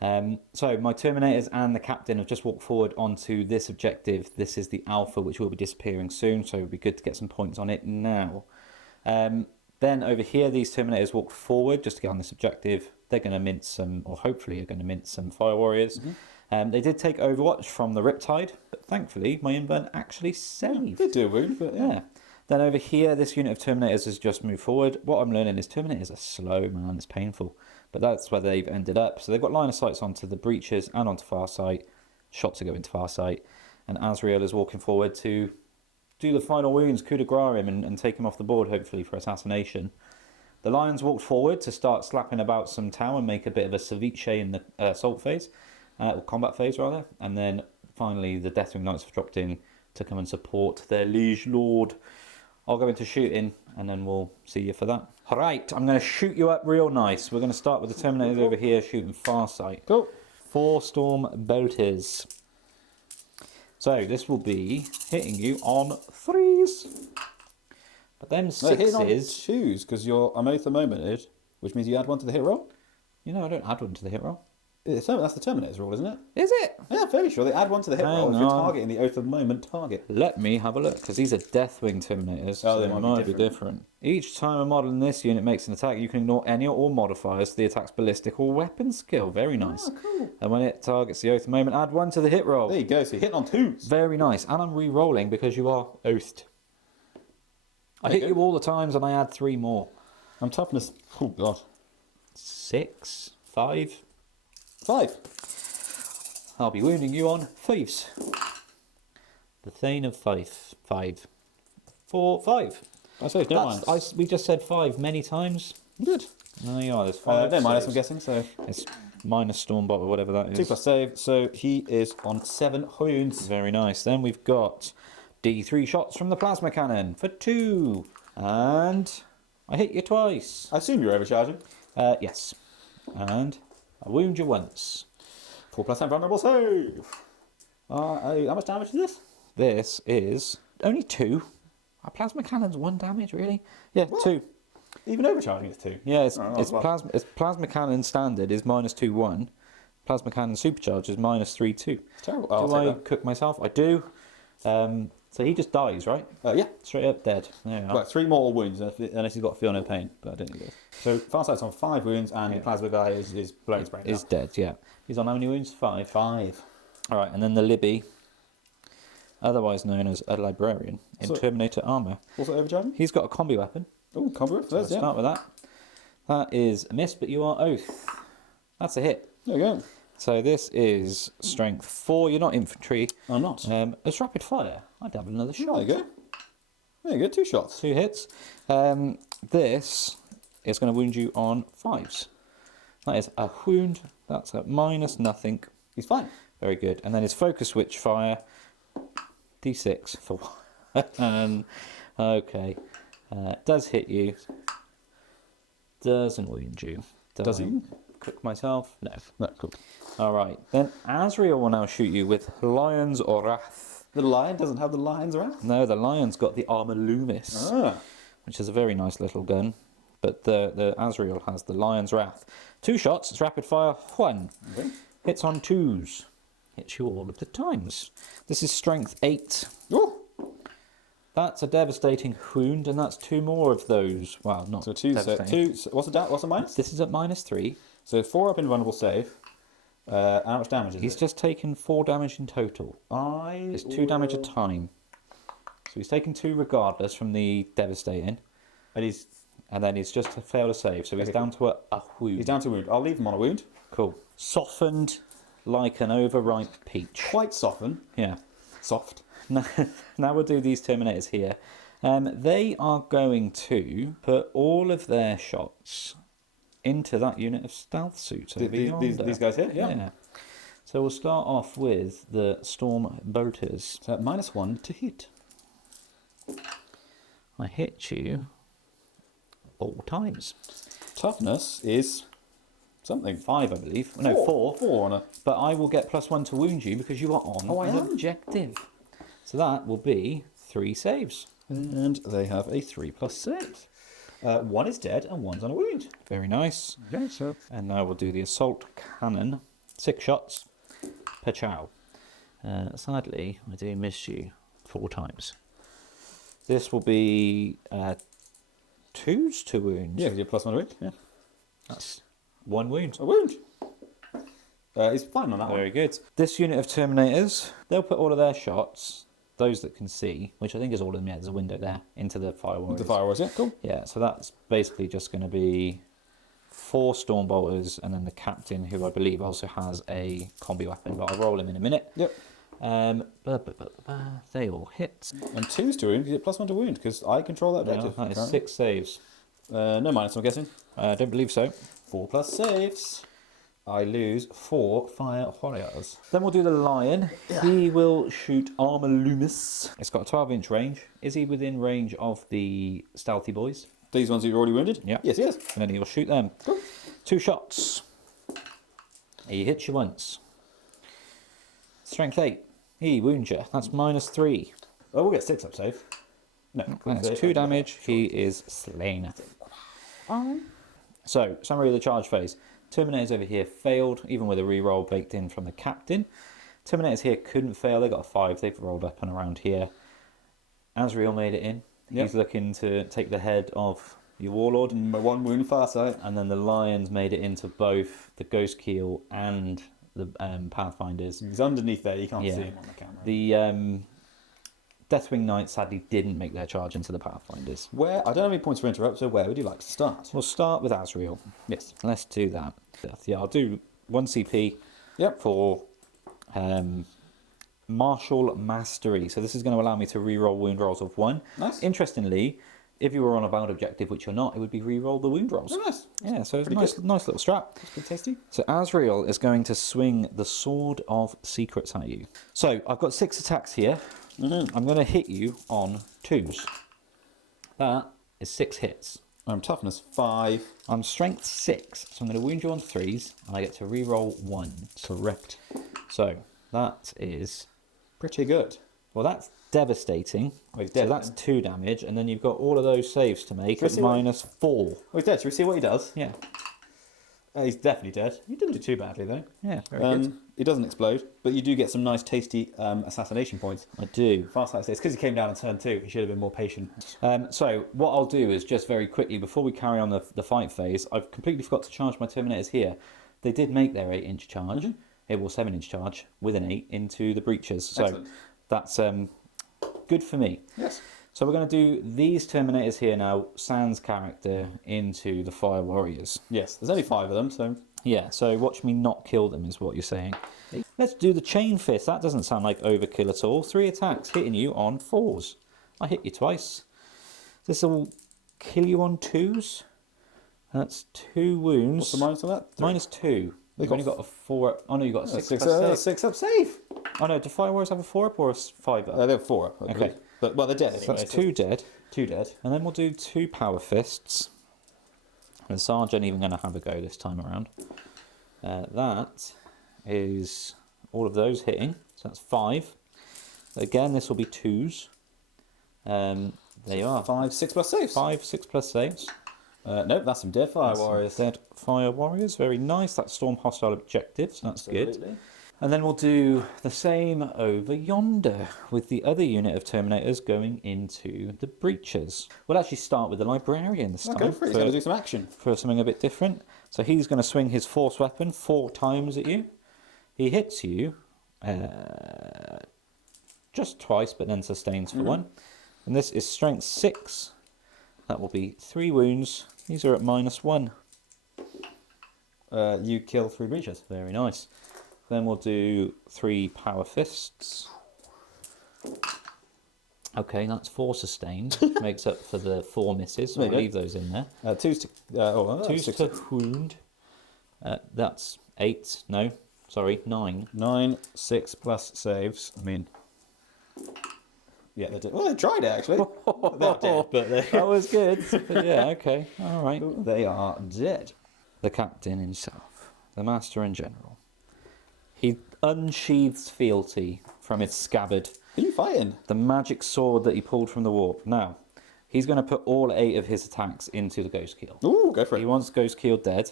So, my Terminators and the Captain have just walked forward onto this objective. This is the Alpha, which will be disappearing soon, so it would be good to get some points on it now. Then over here, these Terminators walk forward just to get on this objective. They're going to mint some, or hopefully are going to mint some Fire Warriors. They did take Overwatch from the Riptide, but thankfully my invent actually saved. They do wound, but yeah. Then over here, this unit of Terminators has just moved forward. What I'm learning is Terminators are slow, man. It's painful. But that's where they've ended up. So they've got line of sights onto the breaches and onto Farsight. Shots are going to Farsight. And Azrael is walking forward to do the final wounds, coup de grace him, and take him off the board, hopefully, for Assassination. The Lions walked forward to start slapping about some tower and make a bit of a ceviche in the assault phase, or combat phase, rather. And then, finally, the Deathwing Knights have dropped in to come and support their Liege Lord. I'll go into shooting, and then we'll see you for that. All right, I'm going to shoot you up real nice. We're going to start with the Terminators over here shooting Farsight. Cool. 4 Storm Bolters. So this will be hitting you on 3s. But them 6s... hitting on 2s, because I'm Oath of Momented, which means you add 1 to the hit roll. You know, I don't add 1 to the hit roll. That's the Terminator's rule, isn't it? Is it? Yeah, fairly sure. They add 1 to the hit roll if Hang you're on. targeting the Oath of Moment target. Let me have a look, because these are Deathwing Terminators, so they they might might be be different. Each time a model in this unit makes an attack, you can ignore any or all modifiers to the attack's ballistic or weapon skill. Very nice. Oh, cool. And when it targets the Oath of Moment, add 1 to the hit roll. There you go. So you're hitting on 2s. Very nice. And I'm re-rolling because you are oathed. I There you hit go. you all the times and I add 3 more. I'm toughness. Oh, God. 6, 5. 5. I'll be wounding you on 5s. The Thane of 5. 5. 4, 5. I say, no mind. We just said 5 many times. Good. There you are, there's 5. No minus, I'm saves. guessing, so... It's minus Stormbot or whatever that is. 2 plus save, so he is on 7 wounds. Very nice. Then we've got D3 shots from the Plasma Cannon for 2. And I hit you twice. I assume you're overcharging. Yes. And I wound you once. 4 plus 10 vulnerable save. How much damage is this? This is only 2. Our Plasma Cannon's 1 damage, really? Yeah, What? 2. Even overcharging is 2. Yeah, it's well. Plasma Cannon standard is minus 2, 1. Plasma Cannon supercharge is minus 3, 2. It's terrible. Do I cook myself? I do. So he just dies, right? Yeah. Straight up dead. There you are. Well, 3 mortal wounds, unless he's got feel no pain, but I don't think he does. So Farsight's on 5 wounds, and the plasma guy is blown his brains Is out. dead, yeah. He's on how many wounds? 5. 5. All right, and then the Libby, otherwise known as a librarian in Terminator armor. What's it overdriving? He's got a combi weapon. Oh, cover it. Let's start with that. That is a miss, but you are oath. That's a hit. There we go. So this is strength 4. You're not infantry. I'm not. It's rapid fire. I'd have another shot. There you go. There you go, 2 shots. 2 hits. This is going to wound you on 5s. That is a wound. That's a minus nothing. He's fine. Very good. And then his focus switch fire. D6 for 1. Okay. Does hit you. Doesn't wound you. Does he? Cook myself? No. No, cool. All right. Then Azrael will now shoot you with Lion's Wrath. The lion doesn't have the lion's wrath? No, the lion's got the Armor Loomis, which is a very nice little gun. But the Azrael has the Lion's Wrath. 2 shots. It's rapid fire. 1. Okay. Hits on 2s. Hits you all of the times. This is strength 8. Ooh. That's a devastating wound, and that's 2 more of those. Well, not So 2, devastating. what's the minus? This is at -3. So 4 up invulnerable save. How much damage is He's it? just taken 4 damage in total. It's 2 damage a time. So he's taken 2 regardless from the devastating. And then he's just failed a save. So he's down to a wound. He's down to a wound. I'll leave him on a wound. Cool. Softened like an overripe peach. Quite softened. Yeah. Soft. Now we'll do these Terminators here. They are going to put all of their shots into that unit of stealth suits. These guys here? Yeah. So we'll start off with the Storm Bolters. So -1 to hit. I hit you all times. Toughness is something. 5, I believe. No, 4. 4 on a... But I will get +1 to wound you because you are on I an am. objective. So that will be 3 saves. And they have a 3 + 6. 1 is dead and 1's on a wound. Very nice. Okay, so... And now we'll do the assault cannon. 6 shots per chow. Sadly, I do miss you 4 times. This will be 2s to wound. Yeah, because you're +1 wound. Yeah. That's 1 wound. A wound. He's fine on that one. Very good. This unit of Terminators, they'll put all of their shots, those that can see, which I think is all of them, yeah, there's a window there, into the Fire Warriors. The Fire Warriors, yeah, cool. Yeah, so that's basically just going to be 4 Storm Bolters, and then the Captain, who I believe also has a combi weapon, but I'll roll him in a minute. Yep. They all hit. And 2's to wound, you get +1 to wound, because I control that No, objective. that is apparently. 6 saves. No minus, I'm guessing. I don't believe so. 4 + saves. I lose 4 Fire Warriors. Then we'll do the Lion. He will shoot Armor Loomis. It's got a 12-inch range. Is he within range of the Stealthy Boys? These ones you've already wounded? Yeah. Yes, yes. And then he'll shoot them. Cool. 2 shots. He hits you once. Strength 8. He wounds you. That's -3. Oh, we'll get 6 up save. No. That's 2 damage. He is slain. So, summary of the charge phase. Terminators over here failed, even with a reroll baked in from the Captain. Terminators here couldn't fail. They got a 5. They've rolled up and around here. Azrael made it in. He's looking to take the head of your Warlord. My 1 wound Farsight. And then the Lions made it into both the Ghost Keel and the Pathfinders. He's underneath there. You can't Yeah. see him on the camera. The Deathwing Knights sadly didn't make their charge into the Pathfinders. Where? I don't have any points for interrupt, so where would you like to start? We'll start with Azrael. Yes. Let's do that. Yeah, I'll do 1 CP Yep. for Martial Mastery. So this is going to allow me to reroll wound rolls of 1. Nice. Interestingly, if you were on a bound objective, which you're not, it would be reroll the wound rolls. Oh, nice. Yeah, so it's a Pretty nice little strap. That's pretty tasty. So Azrael is going to swing the Sword of Secrets at you. So I've got 6 attacks here. I'm going to hit you on 2s. That is 6 hits. I'm toughness 5. I'm strength 6, so I'm going to wound you on 3s, and I get to re-roll 1. Correct. So that is, Pretty good. well, that's devastating. Well, he's So dead that's then. 2 damage, and then you've got all of those saves to make Shall I at see what- -4. Oh, he's dead. Shall we see what he does? Yeah, He's definitely dead. He didn't do too badly, though. yeah, very good. It doesn't explode, but you do get some nice, tasty assassination points. I do. Fast like this, because he came down on turn 2. He should have been more patient. So what I'll do is just very quickly, before we carry on the fight phase, I've completely forgot to charge my Terminators here. They did make their 8-inch charge, it was 7-inch charge, with an 8 into the breaches. So Excellent. that's good for me. Yes. So we're going to do these Terminators here now, sans character, into the Fire Warriors. Yes, there's only 5 of them, so... Yeah, so watch me not kill them is what you're saying. Let's do the Chain Fist. That doesn't sound like overkill at all. 3 attacks hitting you on 4s. I hit you twice. This will kill you on 2s. That's 2 wounds. What's the minus of that? 3. -2. You've only got a 4 up. Oh no, you've got a 6 6 up save. Oh no, do Fire Warriors have a 4 up or a 5 up? They have 4 up. Okay. But, well, they're dead So anyway. that's 2 dead. 2 dead. And then we'll do 2 Power Fists. And Sarge ain't even going to have a go this time around. That is all of those hitting. So that's 5. Again, this will be 2s. There you are. 5, 6 plus saves. 5, 6 plus saves. Nope, that's some dead Fire That's some Warriors. Dead Fire Warriors. Very nice. That's Storm Hostile Objectives. That's good. Absolutely. And then we'll do the same over yonder with the other unit of Terminators going into the breaches. We'll actually start with the Librarian this time. Go for it. He's going to do some action. For something a bit different. So he's going to swing his Force Weapon 4 times at you. He hits you just twice, but then sustains for 1. And this is Strength 6. That will be 3 wounds. These are at -1. You kill 3 breaches. Very nice. Then we'll do 3 Power Fists. Okay, that's 4 sustained, which makes up for the 4 misses. So There we'll you leave those in there. 2's to... 2's 6 to wound. That's 8. No, sorry, 9. 9, 6 plus saves. I mean... Yeah, they did. Well, they tried it, actually. They're dead, but That was good. But yeah, okay, all right. they are dead. The captain himself, the master and general. He unsheathes fealty from its scabbard. Are you fighting? The magic sword that he pulled from the warp. Now, he's going to put all 8 of his attacks into the Ghost Keel. Ooh, go for it. He wants Ghost Keel dead.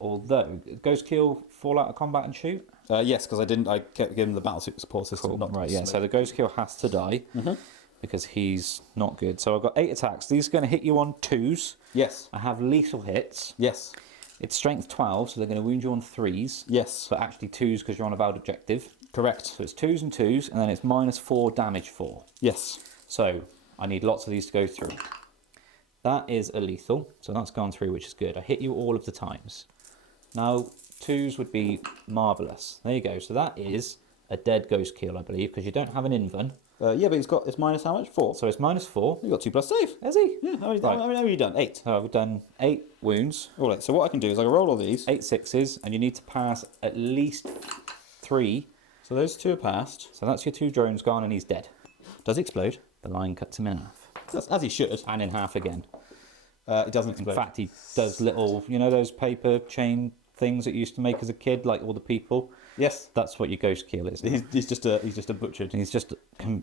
Although, Ghost Keel fall out of combat and shoot? Yes, because I kept giving the battle support system. Cool. Not Right, yeah, so the Ghost Keel has to die because he's not good. So I've got 8 attacks. These are going to hit you on 2s. Yes. I have lethal hits. Yes. It's strength 12, so they're going to wound you on 3s. Yes. But actually 2s because you're on a vowed objective. Correct. So it's 2s and 2s, and then it's -4 damage 4. Yes. So I need lots of these to go through. That is a lethal, so that's gone through, which is good. I hit you all of the times. Now, 2s would be marvellous. There you go. So that is a dead Ghost Keel, I believe, because you don't have an invuln. Yeah, but it's minus how much? 4. So it's -4. You got 2 plus save. Has he? Yeah, how many, Right. how many have you done? 8. So I've done 8 wounds, All right, so what I can do is I can roll all these. 8 6s, and you need to pass at least 3. So those 2 are passed. So that's your 2 drones gone, and he's dead. Does he explode? The line cuts him in half. That's as he should. And in half again. It doesn't In explode. fact, he does little, you know those paper chain things that you used to make as a kid, like all the people? Yes. That's what your Ghost Keel is. He's just a butchered. He's just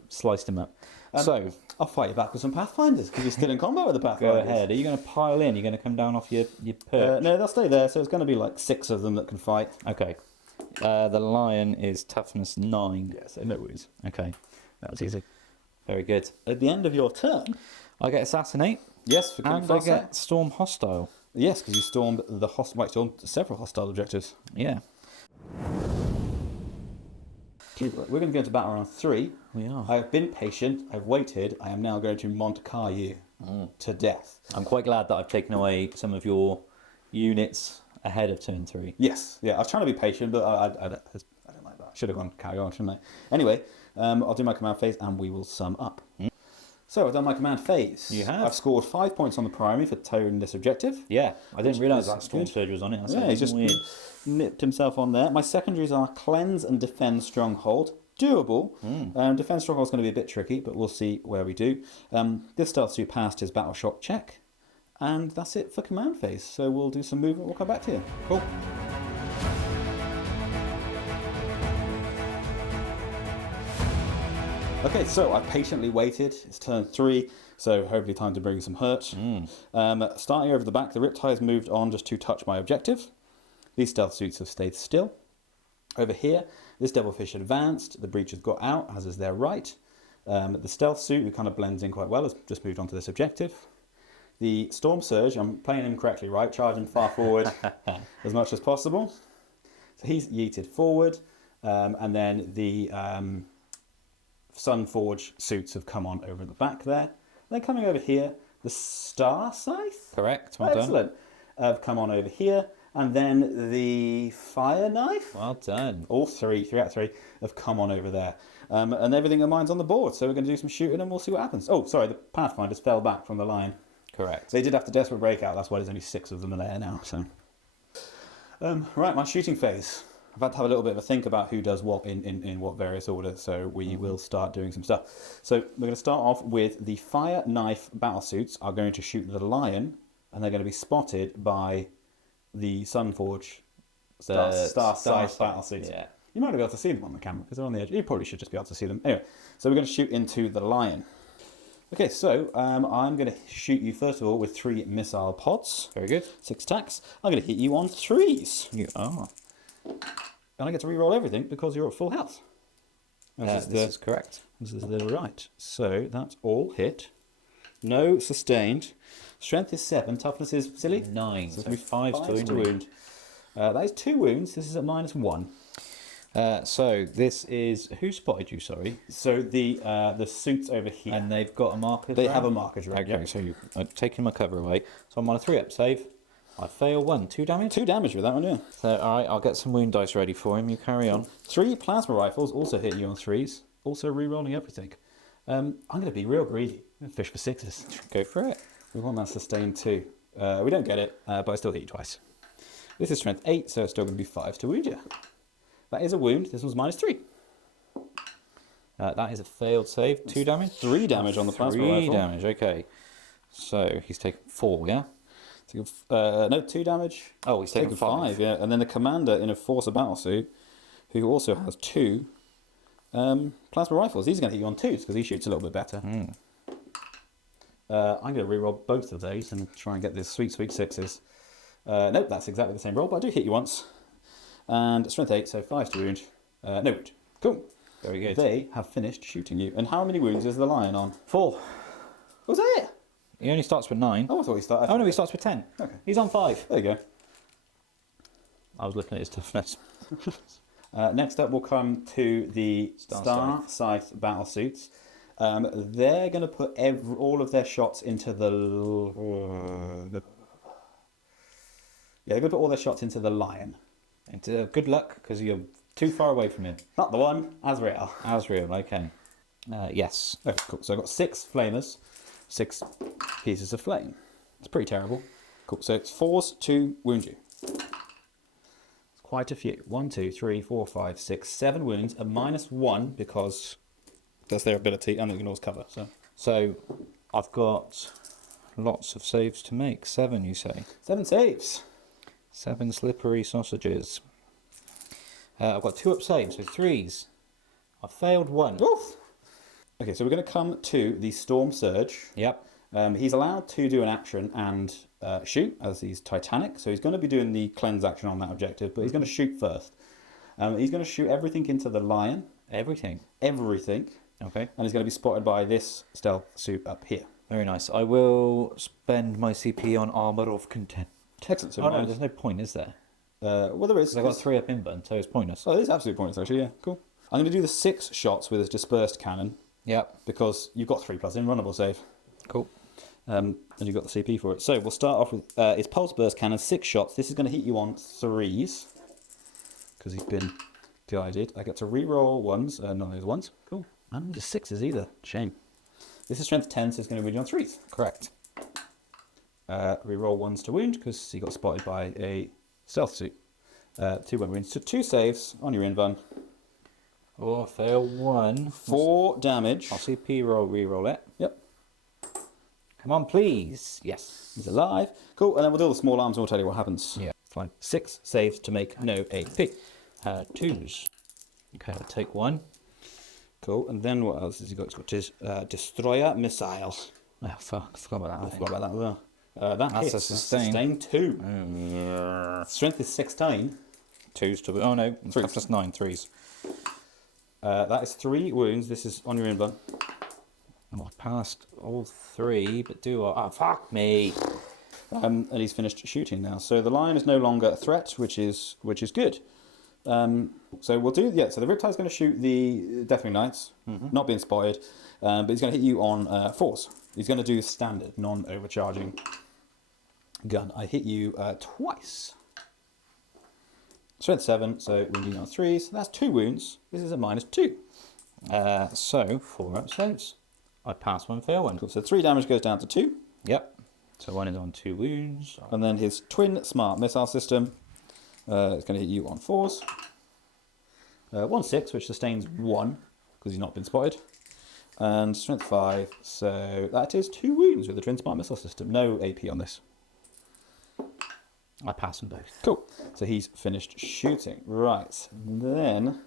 sliced him up. So, I'll fight you back with some Pathfinders because you're still in combat with the go Pathfinders. ahead. Are you going to pile in? You're going to come down off your perch? No, they'll stay there. So it's going to be like 6 of them that can fight. Okay. The lion is toughness 9. Yeah, so no wounds. Okay. That was easy. Very good. At the end of your turn, I get Assassinate, yes, for killing and I fast get Storm Hostile. yes, because you stormed the stormed several hostile objectives. Yeah, We're going to go into battle round 3. we are. I've been patient. I've waited. I am now going to Monte Car you to death. I'm quite glad that I've taken away some of your units ahead of turn 3. Yes, yeah. I was trying to be patient, but I don't like that. Should have gone carry on, shouldn't I? Anyway, I'll do my command phase and we will sum up. So I've done my command phase. You have. I've scored 5 points on the primary for towing this objective. Yeah, I didn't realise is that Storm good. Surge was on it. That's Yeah, he's just weird. nipped himself on there. My secondaries are Cleanse and Defend Stronghold. Doable. Defend Stronghold is going to be a bit tricky, but we'll see where we do. This Stealth Suit passed his Battle Shock check. And that's it for command phase. So we'll do some movement. We'll come back to you. Cool. Okay, so I've patiently waited. It's turn 3, so hopefully time to bring some hurt. Starting over the back, the Riptide has moved on just to touch my objective. These Stealth Suits have stayed still. Over here, this Devilfish advanced. The Breach has got out, as is their right. The Stealth Suit, who kind of blends in quite well, has just moved on to this objective. The Storm Surge, I'm playing him correctly, right? Charging far forward as much as possible. So he's yeeted forward. And then the Sunforge suits have come on over the back there. Then coming over here, the Star Scythe? Correct, well done. Excellent. Have come on over here. And then the Fire Knife? Well done. All three out of three, have come on over there. And everything of mine's on the board. So we're going to do some shooting and we'll see what happens. Oh, sorry, the Pathfinders fell back from the line. Correct. They did have to desperate breakout. That's why there's only 6 of them in there now. So, right, my shooting phase. I've had to have a little bit of a think about who does what in what various order. So we will start doing some stuff. So we're going to start off with the Fire Knife battlesuits are going to shoot the Lion. And they're going to be spotted by the Sunforge Star Scythe battlesuits. Yeah. You might be able to see them on the camera because they're on the edge. You probably should just be able to see them. Anyway, so we're going to shoot into the Lion. Okay, so I'm going to shoot you first of all with 3 missile pods. Very good. 6 attacks. I'm going to hit you on 3s. You are. And I get to reroll everything because you're at full health. This is correct. This is the right. So that's all hit. No sustained. Strength is 7. Toughness is silly. 9. So So 5 to wound. That is 2 wounds. This is at -1. So this is... Who spotted you, sorry? So the suits over here. And they've got a marker. They have a marker drag. Okay, Yeah. so you're taking my cover away. So I'm on a 3-up save. I fail 1. 2 damage? 2 damage with that one, yeah. So, alright, I'll get some wound dice ready for him. You carry on. 3 plasma rifles also hit you on 3s. Also re-rolling everything. I'm going to be real greedy. I'm gonna fish for 6s. Go for it. We want that sustained too. We don't get it, but I still hit you twice. This is strength 8, so it's still going to be 5 to wound you. That is a wound. This one's -3. That is a failed save. 2 damage? 3 damage on the plasma rifle. 3 damage, okay. So, he's taken 4, yeah? No, 2 damage. Oh, he's taken 5. Yeah. And then the commander in a Force of Battle suit, who also has 2 plasma rifles. He's going to hit you on 2s because he shoots a little bit better. I'm going to reroll both of those and try and get the sweet 6s. Nope, that's exactly the same roll, but I do hit you once. And strength 8, so 5 to wound. No wound. Cool. Very good. They have finished shooting you. And how many wounds is the Lion on? 4. Was that it? He only starts with 9. Oh, I thought he started. Oh no, he starts with 10. Okay. He's on 5. There you go. I was looking at his toughness. Next up, we'll come to the Star Scythe battlesuits. They're going to put all of their shots into the... they're going to put all their shots into the Lion. And good luck, because you're too far away from him. Not the one, Azrael. Azrael, okay. Yes. Okay, cool. So I've got 6 flamers, 6 pieces of flame. It's pretty terrible. Cool. So it's 4s to wound you. It's quite a few. 1, 2, 3, 4, 5, 6, 7 wounds. A -1 because that's their ability, and they can always cover. So I've got lots of saves to make. 7, you say? 7 saves. 7 slippery sausages. I've got 2 up saves, so 3s. I failed 1. Oof. Okay, so we're going to come to the Storm Surge. Yep. He's allowed to do an action and shoot, as he's Titanic. So he's going to be doing the cleanse action on that objective, but he's going to shoot first. He's going to shoot everything into the Lion. Everything. Everything. Okay. And he's going to be spotted by this stealth suit up here. Very nice. I will spend my CP on Armour of Content. Excellent. So Oh no, there's no point, is there? well, there is. I've got 3 up invuln, so it's pointless. Oh, it is absolutely pointless, actually, yeah. Cool. I'm going to do the 6 shots with his dispersed cannon. Yep. Because you've got 3+ invulnerable save. Cool. And you've got the CP for it. So we'll start off with his pulse burst cannon, 6 shots. This is going to hit you on 3s. Because he's been guided. I get to re-roll 1s, none of those 1s. Cool. And the 6s either. Shame. This is strength 10, so it's going to wound you on 3s. Correct. Re-roll 1s to wound, because he got spotted by a stealth suit. 2 wounds. So 2 saves on your invuln. Oh, I fail 1. 4 damage. I'll CP roll, re-roll it. Yep. Come on, please. Yes. He's alive. Cool, and then we'll do all the small arms and we'll tell you what happens. Yeah. Fine. 6 saves to make no AP. 2s. Okay, I'll take 1. Cool, and then what else has he got? He's got his destroyer missile. Oh, fuck. I forgot about that. I forgot about that as well. That That's hits. a sustain. Sustain 2. Strength is 16. 2s to... Oh, no. Threes. That's 9 threes. That is 3 wounds. This is on your invuln. Oh, I passed all 3, but do I... Oh, fuck me. And he's finished shooting now. So the lion is no longer a threat, which is good. So we'll do... Yeah, so the Riptide's going to shoot the Deathwing Knights, not being spotted, but he's going to hit you on 4s. He's going to do standard, non-overcharging gun. I hit you twice. Strength 7, so wounding on 3s. That's 2 wounds. This is a -2. So, 4 up saves. I pass 1, fail 1. Cool. So 3 damage goes down to 2. Yep. So 1 is on 2 wounds. And then his twin smart missile system is going to hit you on 4s. 1/6, which sustains 1, because he's not been spotted. And strength 5, so that is 2 wounds with the twin smart missile system. No AP on this. I pass them both. Cool. So he's finished shooting. Right. Then,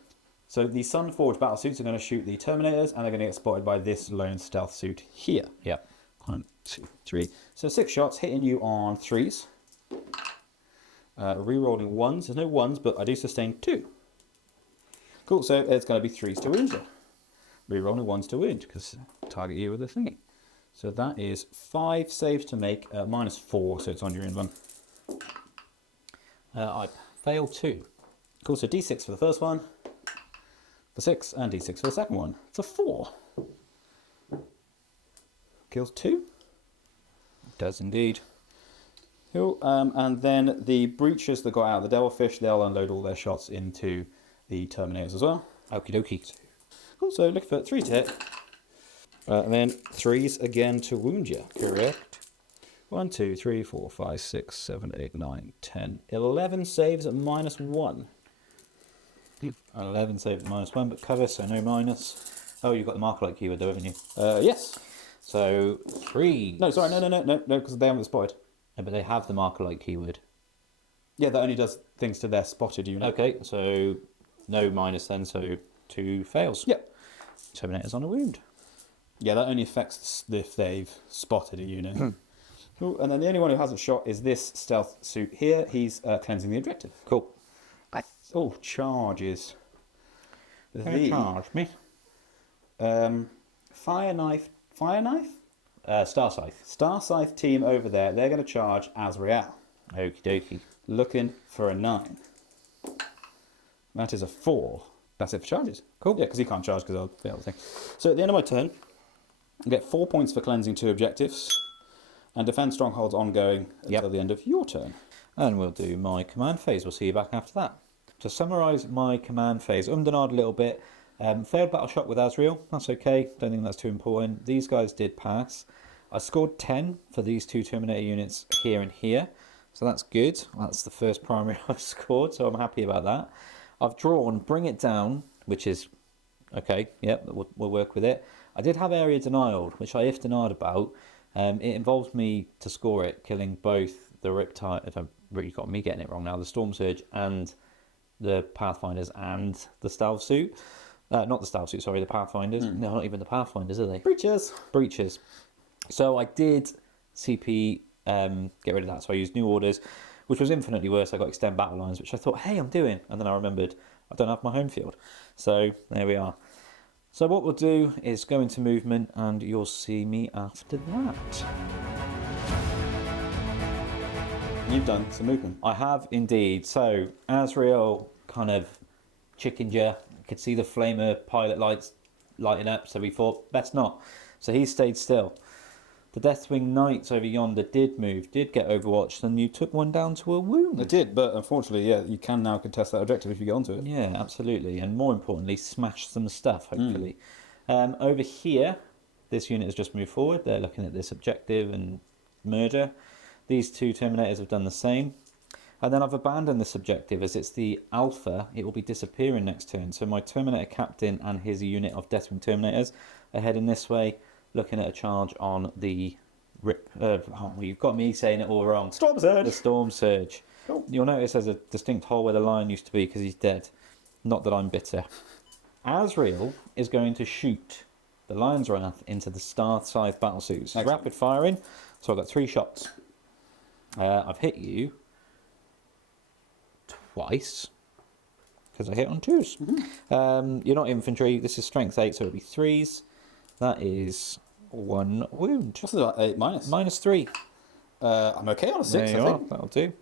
so the Sunforged battle suits are going to shoot the Terminators, and they're going to get spotted by this lone stealth suit here. Yep. 1, 2, 3. So 6 shots hitting you on 3s. Rerolling 1s. There's no 1s, but I do sustain 2. Cool. So it's going to be 3s to wound you. Rerolling 1s to wound, because target you with a thingy. So that is 5 saves to make, -4, so it's on your invuln. I fail 2. Cool, so D6 for the first one, for 6, and D6 for the second one. It's a 4. Kills 2. Does indeed. Cool, and then the breaches that got out of the Devilfish, they'll unload all their shots into the Terminators as well. Okie dokie. Cool, so looking for 3 to hit. And then 3s again to wound you. Correct. 1, 2, 3, 4, 5, 6, 7, 8, 9, 10, 11 saves at -1. 11 saves at -1, but cover, so no minus. Oh, you've got the marker light keyword though, haven't you? Yes. So 3. No, sorry, no, because they haven't spotted. No, but they have the marker light keyword. Yeah, that only does things to their spotted unit. Okay, so no minus then, so 2 fails. Yep. Terminator's on a wound. Yeah, that only affects if they've spotted a unit. Cool. And then the only one who hasn't shot is this stealth suit here. He's cleansing the objective. Cool. Oh, charges. Charge me. Fire knife? Star Scythe. Star Scythe team over there. They're going to charge Azrael. Okie dokie. Looking for a 9. That is a 4. That's it for charges. Cool. Yeah, because he can't charge because I'll fail the thing. So at the end of my turn, I get 4 points for cleansing 2 objectives. And defend strongholds ongoing until the end of your turn. And we'll do my command phase. We'll see you back after that. To summarise my command phase, denied a little bit. Failed battle shot with Azrael. That's okay. Don't think that's too important. These guys did pass. I scored 10 for these 2 Terminator units here and here. So that's good. That's the first primary I've scored, so I'm happy about that. I've drawn Bring It Down, which is okay. Yep, we'll work with it. I did have area denial, which I if denied about. It involves me to score it, killing both the Riptide. I've really got me getting it wrong now. The Storm Surge and the Pathfinders and the Stealth Suit. Not the Stealth Suit, sorry, the Pathfinders. No, not even the Pathfinders, are they? Breaches. So I did CP get rid of that. So I used New Orders, which was infinitely worse. I got Extend Battle Lines, which I thought, hey, I'm doing. And then I remembered I don't have my home field. So there we are. So what we'll do is go into movement, and you'll see me after that. You've done some movement. I have indeed. So Azrael kind of chickened you. Could see the flamer pilot lights lighting up, so we thought, best not. So he stayed still. The Deathwing Knights over yonder did move, did get overwatched, and you took one down to a wound. I did, but unfortunately, yeah, you can now contest that objective if you get onto it. Yeah, absolutely. And more importantly, smash some stuff, hopefully. Over here, this unit has just moved forward. They're looking at this objective and murder. These 2 Terminators have done the same. And then I've abandoned this objective as it's the Alpha. It will be disappearing next turn. So my Terminator Captain and his unit of Deathwing Terminators are heading this way, looking at a charge on the you've got me saying it all wrong. Storm Surge. The Storm Surge. Cool. You'll notice there's a distinct hole where the lion used to be because he's dead. Not that I'm bitter. Azrael is going to shoot the Lion's Wrath into the Star Scythe battlesuits. Rapid firing. So I've got 3 shots. I've hit you twice. because I hit on 2s. You're not infantry. This is strength 8, so it'll be 3s. That is 1 wound. What's that? 8 minus? Minus 3. I'm okay on a 6, There I you are. think. That'll do.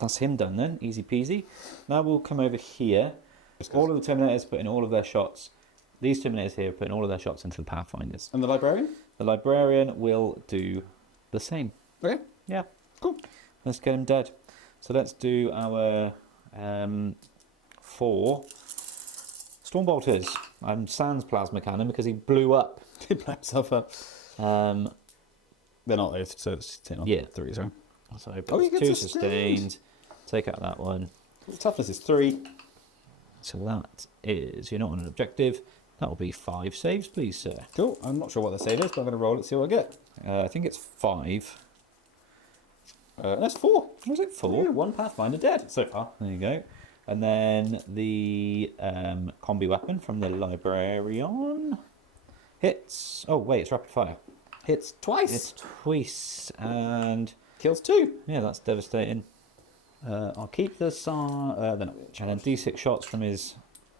That's him done then. Easy peasy. Now we'll come over here. All of the Terminators put in all of their shots. These Terminators here put in all of their shots into the Pathfinders. And the Librarian? The Librarian will do the same. Okay. Yeah. Cool. Let's get him dead. So let's do our 4 Stormbolters. I'm Sans Plasma Cannon because he blew up. He blew himself up. They're not oath, so it's 10 on Yeah. 3s, right? So you get 2 sustained. sustained. Take out that one. Toughness is 3. So that is, you're not on an objective. That will be 5 saves, please, sir. Cool. I'm not sure what the save is, but I'm going to roll it, see what I get. I think it's 5. That's 4. Was it 4? Yeah, 1 Pathfinder dead so far. There you go. And then the combi weapon from the Librarian hits. Oh, wait, it's rapid fire. Hits twice. It's twice. And Kills 2. yeah, that's devastating. I'll keep the they're not And then D6 shots from his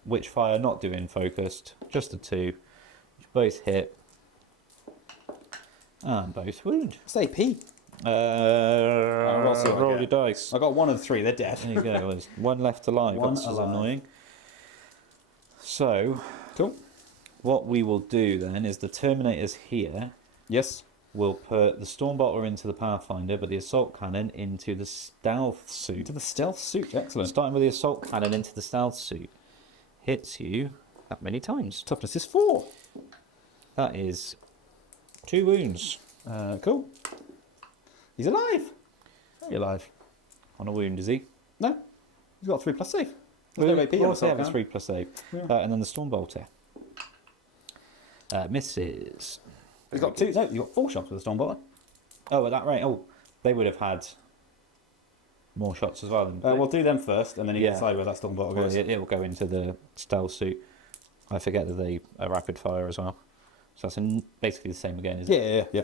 Witchfire, not doing focused. Just the 2. Which both hit. And both wound. It's AP. Roll see what I your get. dice. I got 1 of 3. They're dead. There you go. There's 1 left alive. One That's alive. annoying. So, Cool. what we will do then is the Terminators here Yes. will put the Stormbolter into the Pathfinder, but the Assault Cannon into the Stealth suit. To the stealth suit. Excellent. Starting with the Assault Cannon into the Stealth suit. Hits you that many times. Toughness is 4. That is 2 wounds Cool. He's alive. Very alive. on a wound, is he? No. He's got 3 plus save. There's no AP on the Also have a Assault 3 plus save. Yeah. And then the Stormbolter. Misses. He's got 2. No, you've got 4 shots with the Stormbolter. Oh, at that rate. Oh, they would have had more shots as well. We'll do them first, and then you Yeah. can decide where that Stormbolter Well, goes. it will go into the Stealth suit. I forget that they are rapid fire as well. So that's basically the same again, isn't it? Yeah.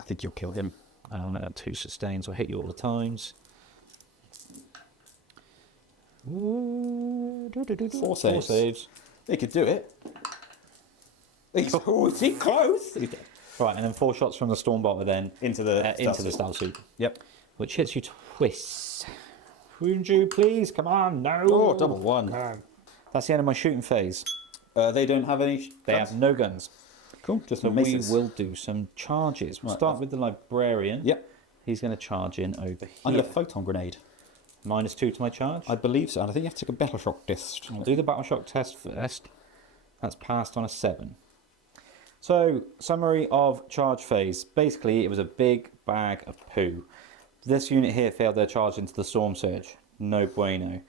I think you'll kill him. I'll let that 2 sustain, so I hit you all the times. Ooh, 4 4 saves. saves. They could do it. Oh, is he close? Right, and then 4 shots from the Stormbolter then Into the Stealth suit. Yep. Which hits you twice. Wound you, please. Come on, no. Oh, double 1. That's the end of my shooting phase. They don't have any. They have no guns. Cool. Just So a we maces. will do some charges. We'll Right, start with the Librarian. Yep. He's going to charge in over here. I'm going to photon grenade. -2 to my charge. I believe so. And I think you have to take a battle shock test. I'll do the battle shock test first. That's passed on a 7. So, summary of charge phase. Basically, it was a big bag of poo. This unit here failed their charge into the Storm Surge. No bueno.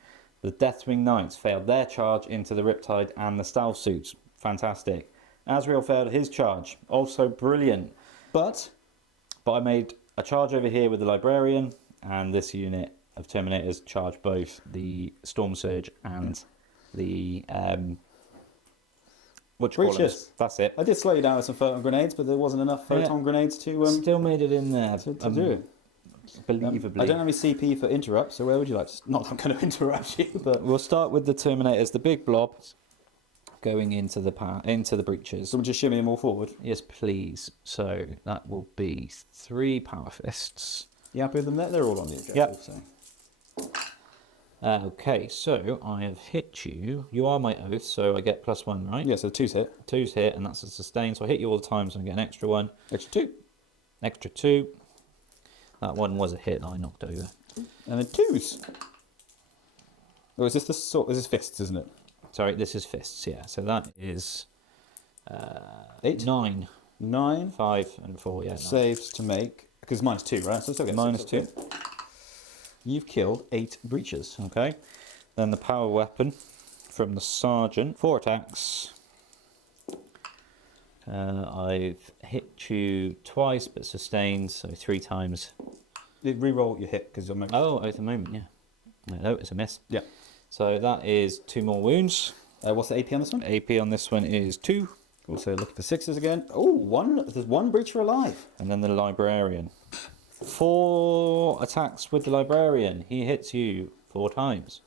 The Deathwing Knights failed their charge into the Riptide and the Stealth Suits. Fantastic. Azrael failed his charge. Also brilliant. But I made a charge over here with the Librarian, and this unit of Terminators charged both the Storm Surge and the what do you call Breaches. it? That's it. I did slow you down with some photon grenades, but there wasn't enough photon grenades to Still made it in there to do it. believably. I don't have any CP for interrupt, so where would you like to... Not that I'm going to interrupt you, but... We'll start with the Terminators, the big blob going into the breaches. Someone just shimmy them all forward. Yes, please. So that will be 3 power fists. You happy with them there? They're all on the objective, Yep. so... Okay, so I have hit you. You are my oath, so I get +1, right? Yeah, so 2's hit. 2's hit, and that's a sustain. So I hit you all the time, so I get an extra 1. Extra 2. Extra 2. That one was a hit that I knocked over. And then 2's. Oh, is this the sort? This is fists, isn't it? Sorry, this is fists, yeah. So that is 8. 9. 9 5 and 4, yeah. 9. saves to make, because mine's 2, right? So I still get Minus 6, 2. okay. You've killed 8 breaches. Okay. Then the power weapon from the Sergeant. 4 attacks. I've hit you twice, but sustained, so 3 times. Reroll your hit, because you'll make... Oh, at the moment, yeah. No, it's a miss. Yeah. So that is 2 more wounds. What's the AP on this one? AP on this one is 2. Also look for 6s again. Oh, 1. There's 1 breacher alive. And then the Librarian. 4 attacks with the Librarian. He hits you 4 times.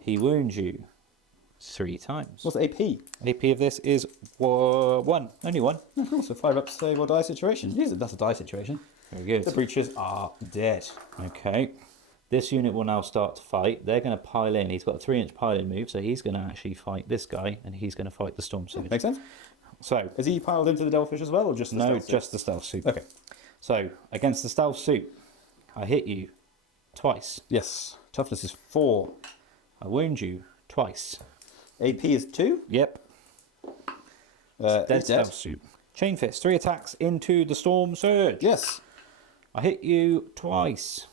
He wounds you 3 times. What's the AP? AP of this is 1. Only 1. Oh, cool. So 5 up save or die situation. Jeez, that's a die situation. Very good. The breaches are dead. Okay. This unit will now start to fight. They're going to pile in. He's got a 3-inch pile-in move, so he's going to actually fight this guy, and he's going to fight the Storm Surge. Makes sense? So, Is he piled into the Devilfish as well, or just the no, stealth just suit? the Stealth Suit. Okay. So, against the Stealth Suit, I hit you twice. Yes. Toughness is 4. I wound you twice. AP is 2. Yep. Dead. Dead Stealth Suit. Chain Fist, 3 attacks into the Storm Surge. Yes. I hit you twice.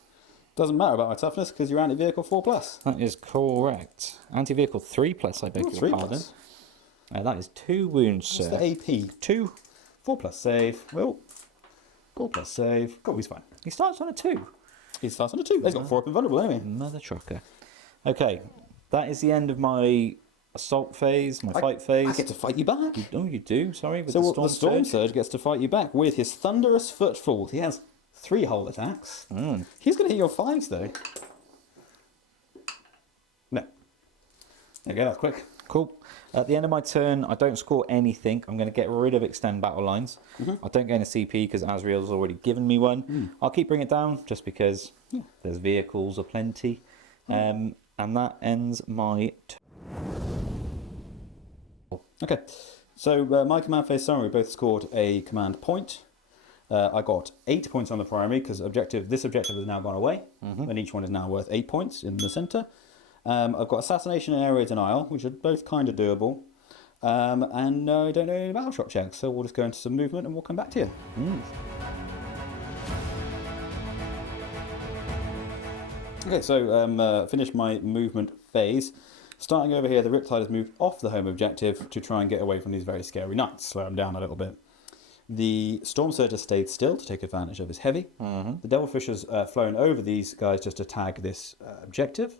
Doesn't matter about my toughness because you're anti-vehicle 4+. That is correct. Anti-vehicle 3+, I beg your 3+. pardon. That is 2 wounds, What's sir. the AP? 2. 4+ save. Well, 4+ save. Cool, he's fine. He starts on a 2. He starts on a 2. He's got 4 up and vulnerable anyway. Mother trucker. Okay, that is the end of my assault phase, my fight phase. I get to fight you back. Oh, you do? Sorry, with So the Storm Surge. Surge gets to fight you back with his thunderous footfall. He has 3 whole attacks. He's going to hit your 5s though. No. There you go, that's quick. Cool. At the end of my turn, I don't score anything. I'm going to get rid of Extend Battle Lines. I don't gain a CP because Azrael's already given me one. I'll keep bringing it down just because there's vehicles aplenty. And that ends my turn. Okay, so my command phase summary both scored a command point. I got 8 points on the primary because this objective has now gone away, and each one is now worth 8 points in the centre. I've got Assassination and Area Denial, which are both kind of doable. And I don't know any battle shock checks, so we'll just go into some movement and we'll come back to you. Okay, so finished my movement phase. Starting over here, the Riptide has moved off the home objective to try and get away from these very scary knights, slow them down a little bit. The Storm Surge has stayed still to take advantage of his heavy. The Devilfish has flown over these guys just to tag this objective.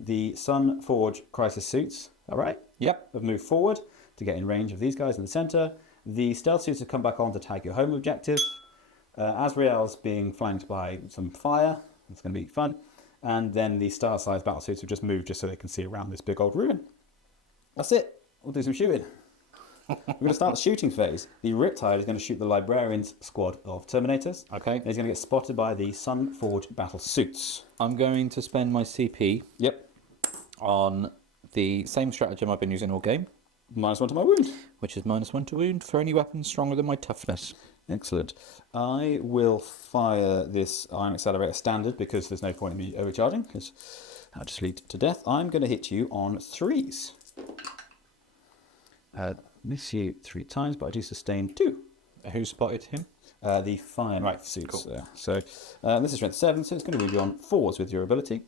The Sun Forge Crisis Suits, all right? Yep. Have moved forward to get in range of these guys in the centre. The Stealth Suits have come back on to tag your home objective. Azrael's being flanked by some fire. It's going to be fun. And then the Star-sized battle suits have just moved just so they can see around this big old ruin. That's it. We'll do some shooting. We're going to start the shooting phase. The Riptide is going to shoot the Librarian's squad of Terminators. Okay. And he's going to get spotted by the Sun Forge battle suits. I'm going to spend my CP Yep. on the same stratagem I've been using all game, -1 to my wound. which is -1 to wound for any weapon stronger than my toughness. Excellent. I will fire this Iron Accelerator standard because there's no point in me overcharging because I'll just lead to death. I'm going to hit you on 3s. Miss you 3 times, but I do sustain 2. Who spotted him? The fine right suits. So this is strength 7, so it's going to move you on 4s with your ability.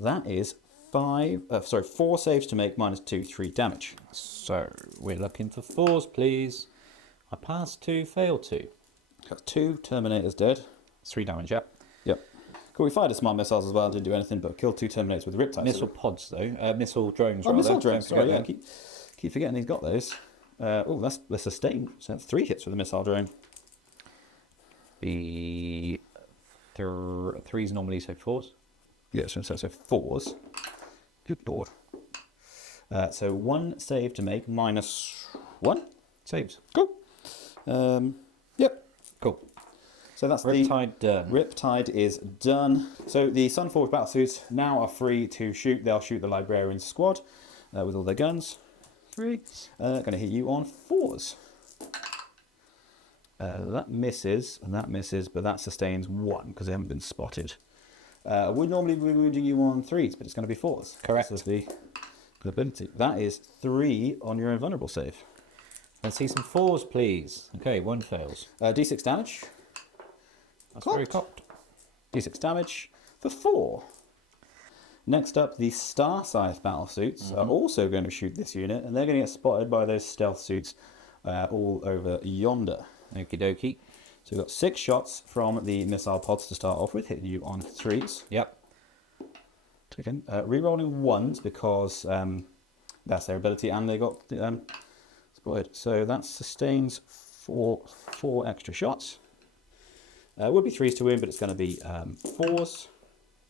That is 4 saves to make -2, 3 damage. So we're looking for 4s, please. I passed 2, failed 2. Got 2 Terminators dead. 3 damage, yeah. Yep. Cool. We fired smart missiles as well. Didn't do anything, but killed 2 Terminators with Riptide. Missile pods, though. Missile drones, Oh, rather. missile drones. Don't forget Sorry, yeah. them. Keep forgetting he's got those. That's the sustain. So that's 3 hits with a missile drone. The 3s normally, so 4s. Yeah, so 4s. Good lord. So 1 save to make, -1 Saves. Cool. Yep. Cool. So that's Riptide the done. Riptide is done. So the Sunforged battlesuits now are free to shoot. They'll shoot the Librarian squad with all their guns. 3. Going to hit you on 4s. That misses, and that misses, but that sustains 1 because they haven't been spotted. I would normally be wounding you on 3s, but it's going to be 4s. Correct. That's the ability. That is 3 on your invulnerable save. Let's see some 4s, please. Okay, 1 fails. D6 damage. That's very cocked. D6 damage for 4. Next up, the Star-sized battlesuits are also going to shoot this unit, and they're going to get spotted by those stealth suits all over yonder. Okie dokie. So we've got 6 shots from the missile pods to start off with, hitting you on 3s. Yep. Again, re-rolling 1s because that's their ability, and they got spotted. So that sustains 4 extra shots. Would be 3s to wound, but it's going to be 4s,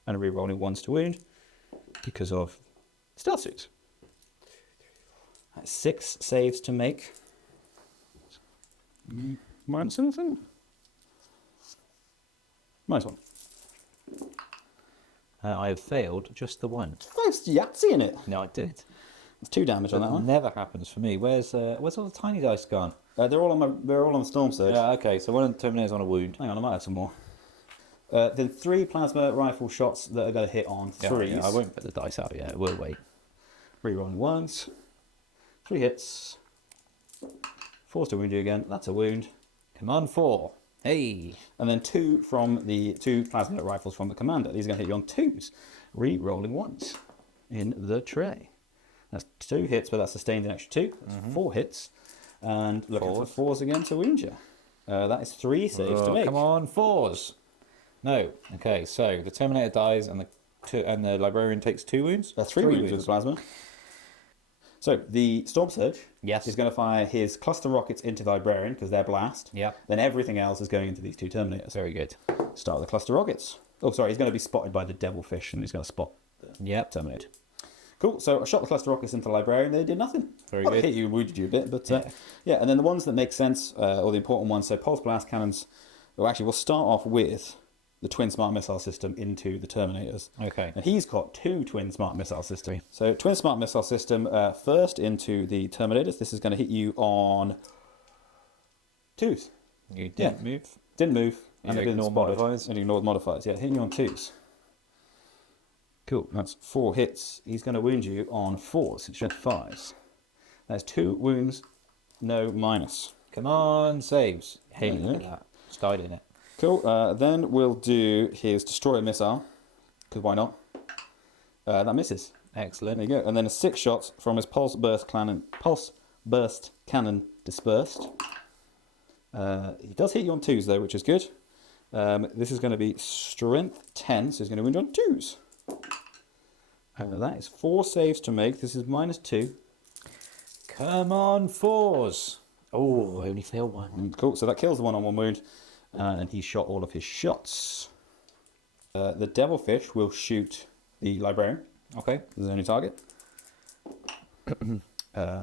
and a re-rolling 1s to wound. because of stealth suits. That's 6 saves to make. Minus anything? Minus 1. I have failed just the one. 5 Yahtzee in it. No, I did. It's 2 damage on that one. Never happens for me. Where's all the tiny dice gone? They're all on the Storm Surge. Yeah, okay, so one of the Terminator's on a wound. Hang on, I might have some more. Then 3 plasma rifle shots that are going to hit on 3s. Yeah, I won't put the dice out yet. We'll wait. 3 rolling 1s. 3 hits. 4's to wound you again. That's a wound. Come on, 4. Hey. And then 2 from the 2 plasma rifles from the commander. These are going to hit you on 2s. Re-rolling 1s in the tray. That's 2 hits, but that's sustained an extra 2. That's 4 hits. And looking for 4s again to wound you. That is 3 saves to make. Come on, 4s. No. Okay, so the Terminator dies and the Librarian takes 2 wounds? 3 wounds with the plasma. So the Storm Surge Yes. is going to fire his cluster rockets into the Librarian because they're blast. Yep. Then everything else is going into these 2 Terminators. Very good. Start with the cluster rockets. Oh, sorry, he's going to be spotted by the Devilfish and he's going to spot the Terminator. Cool, so I shot the cluster rockets into the Librarian, they did nothing. Very Well, good. They hit you and wounded you a bit, but yeah, and then the ones that make sense, or the important ones, so pulse blast cannons, well, actually, we'll start off with the twin smart missile system into the Terminators. Okay. And he's got 2 twin smart missile systems. So twin smart missile system first into the Terminators. This is going to hit you on 2s. You didn't move. Didn't move. You And it didn't ignored spot it. modifiers. And ignored modifiers. Yeah, hitting you on 2s. Cool. That's 4 hits. He's going to wound you on 4s instead of 5s. That's 2 wounds, no minus. Come on, saves. Hey, Yeah. look at that. Just died in it. Cool. Then we'll do his destroyer missile, because why not? That misses. Excellent. There you go. And then 6 shots from his pulse burst cannon dispersed. He does hit you on 2s though, which is good. This is going to be strength 10, so he's going to wound you on 2s. That is 4 saves to make. This is minus 2. Come on, 4s. Oh, I only failed 1. Cool. So that kills the 1-on-1 wound, and he shot all of his shots. The Devilfish will shoot the Librarian. Okay. This is the only target.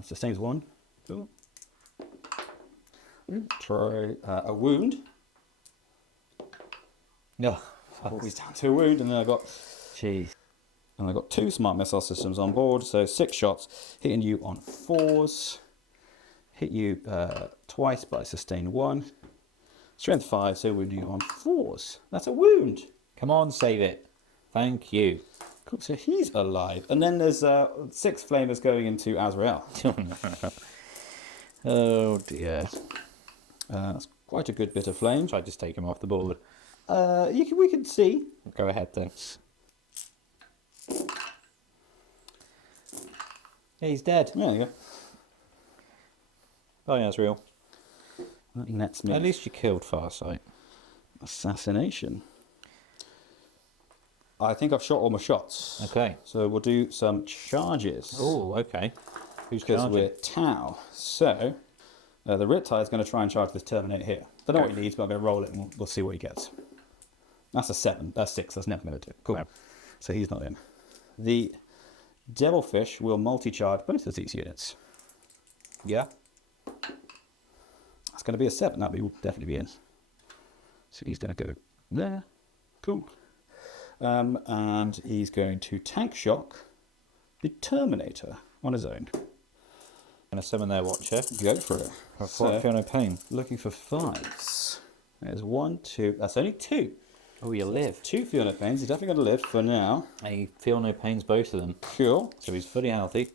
Sustains 1. Cool. Try a wound. No. Oh, he's down to a wound, and then I got Jeez. 2 smart missile systems on board, so 6 shots, hitting you on 4s. Hit you twice, but I sustain 1. Strength 5, so wound you on 4s. That's a wound. Come on, save it. Thank you. Cool, so he's alive. And then there's 6 flamers going into Azrael. Oh dear. That's quite a good bit of flame. Should I just take him off the board? We can see. Go ahead then. Yeah, he's dead. There you go. Bye, Azrael. That nets me. At least you killed Farsight. Assassination. I think I've shot all my shots. Okay. So we'll do some charges. Oh, okay. Who's Because charging? we're Tau. So the Riptide is going to try and charge this Terminator here. Don't know what he needs, but I'm going to roll it and we'll see what he gets. That's a 7. That's 6. That's never going to do. Cool. No. So he's not in. The Devilfish will multi-charge both of these units. Yeah. That's going to be a 7. That will definitely be in. So he's going to go there. Cool. And he's going to tank shock the Terminator on his own. Gonna summon their watcher. Go for it. I feel no pain. Looking for 5s. There's 1, 2. That's only 2. Oh, you live. 2 feel no pains. He's definitely going to live for now. I feel no pains, both of them. Cool. So he's fully healthy.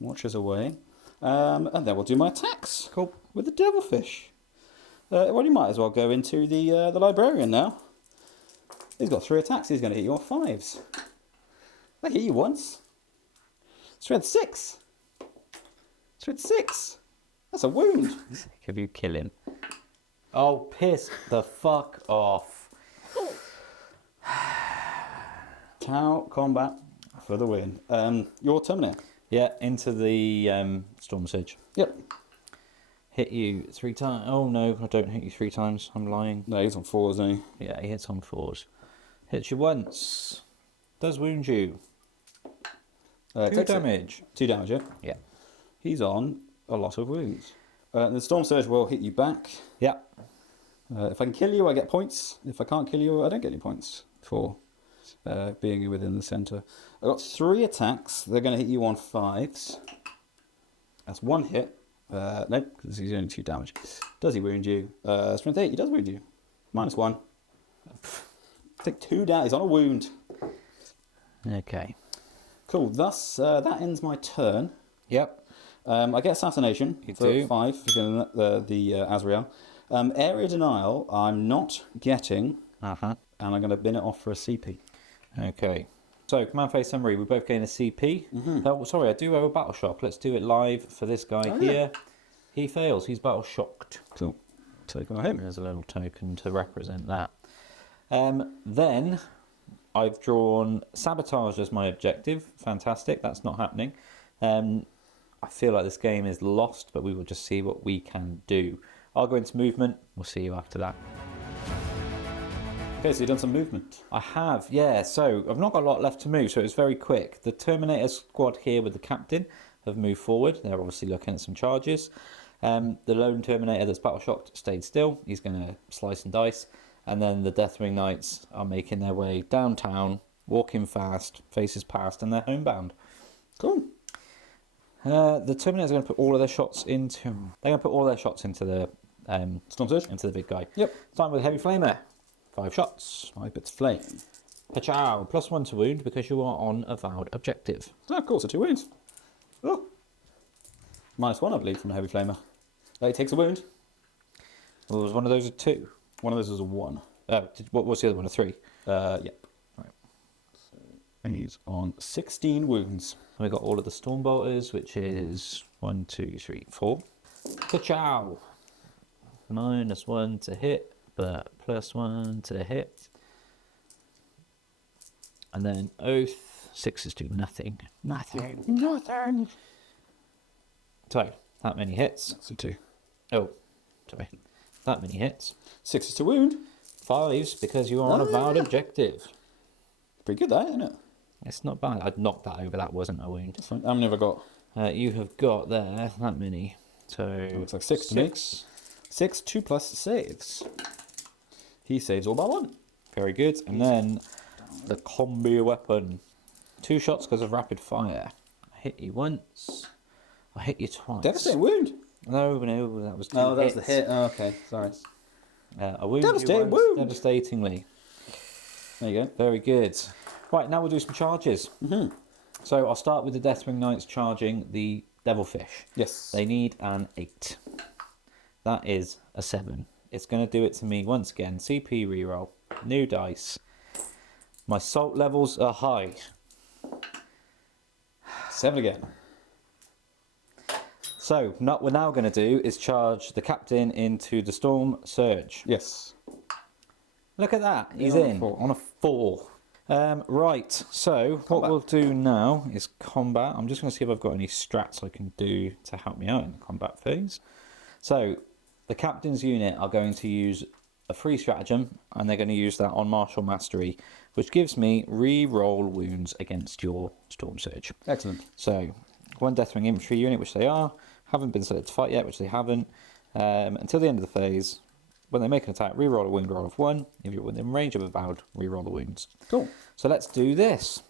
Watches away. And then we'll do my attacks. Cool. With the Devilfish. Well, you might as well go into the Librarian now. He's got 3 attacks. He's going to hit you on 5s. I hit you once. Strength 6. Strength 6. That's a wound. Can you kill him? Oh, piss the fuck off. Tau combat for the win. Your Terminator. Yeah, into the Storm Surge. Yep. Hit you 3 times. Oh no, I don't hit you 3 times. I'm lying. No, he's on 4s, isn't he? Yeah, he hits on 4s. Hits you once. Does wound you. 2 takes it. damage. 2 damage, yeah? Yeah. He's on a lot of wounds. The Storm Surge will hit you back. Yeah. If I can kill you, I get points. If I can't kill you, I don't get any points for being within the centre. I've got 3 attacks. They're going to hit you on 5s. That's 1 hit. No, because he's only 2 damage. Does he wound you? Strength 8, he does wound you. -1. Take 2 damage. He's on a wound. Okay. Cool. Thus, that ends my turn. Yep. I get Assassination You for do. 5, the Azrael. Area Denial, I'm not getting, Uh-huh. and I'm going to bin it off for a CP. Okay. So, command phase summary. We both gain a CP. Oh, sorry, I do have a battle shock. Let's do it live for this guy here. He fails. He's battle shocked. Cool. Take on him. There's a little token to represent that. Then I've drawn sabotage as my objective. Fantastic. That's not happening. I feel like this game is lost, but we will just see what we can do. I'll go into movement. We'll see you after that. Okay, so you've done some movement. I have, yeah. So I've not got a lot left to move, so it's very quick. The Terminator squad here with the captain have moved forward. They're obviously looking at some charges. The lone Terminator that's battle shocked stayed still. He's going to slice and dice. And then the Deathwing Knights are making their way downtown, walking fast, faces past, and they're homebound. Cool. The Terminators are going to put all of their shots into. They're going to put all their shots into the Storm Surge? into the big guy. Yep. Starting with Heavy Flamer. 5 shots. 5 bits of flame. Pachow. +1 to wound because you are on avowed objective. Oh, cool, so 2 wounds. Oh. -1, I believe, from the Heavy Flamer. He takes a wound. Well, was one of those a 2? One of those was a 1. What was the other one? A 3? Yep. Right. So he's on 16 wounds. We got all of the Stormbolters, which is 1, 2, 3, 4. Pachow. -1 to hit, but +1 to hit. And then Oath. 6 is do nothing. Nothing. So, that many hits. That's a 2. Oh, sorry. That many hits. 6 is to wound. 5s because you are on avowed objective. Pretty good, that, isn't it? It's not bad. I'd knocked that over. That wasn't a wound. That's fine. How many have I got? You have got there that many. So It looks like 6 to me. 6, 2 plus saves. He saves all but 1. Very good. And then the combi weapon. 2 shots because of rapid fire. I hit you once. I hit you twice. Devastating wound. No, that was 2 Oh, that's hits. the hit. Oh, okay, sorry. I wound Devastating you once, wound. devastatingly. There you go. Very good. Right, now we'll do some charges. So I'll start with the Deathwing Knights charging the Devilfish. Yes. They need an 8. That is a 7. It's going to do it to me once again. CP reroll. New dice. My salt levels are high. 7 again. So what we're now going to do is charge the captain into the Storm Surge. Yes. Look at that. He's on a in 4. on a 4. Right, so what we'll do now is combat. I'm just going to see if I've got any strats I can do to help me out in the combat phase. So the captain's unit are going to use a free stratagem, and they're going to use that on Martial Mastery, which gives me re-roll wounds against your Storm Surge. Excellent. So 1 Deathwing infantry unit, which they are, haven't been selected to fight yet, which they haven't, until the end of the phase. When they make an attack, re-roll a wound roll of 1. If you're within range of avowed, re-roll the wounds. Cool. So let's do this.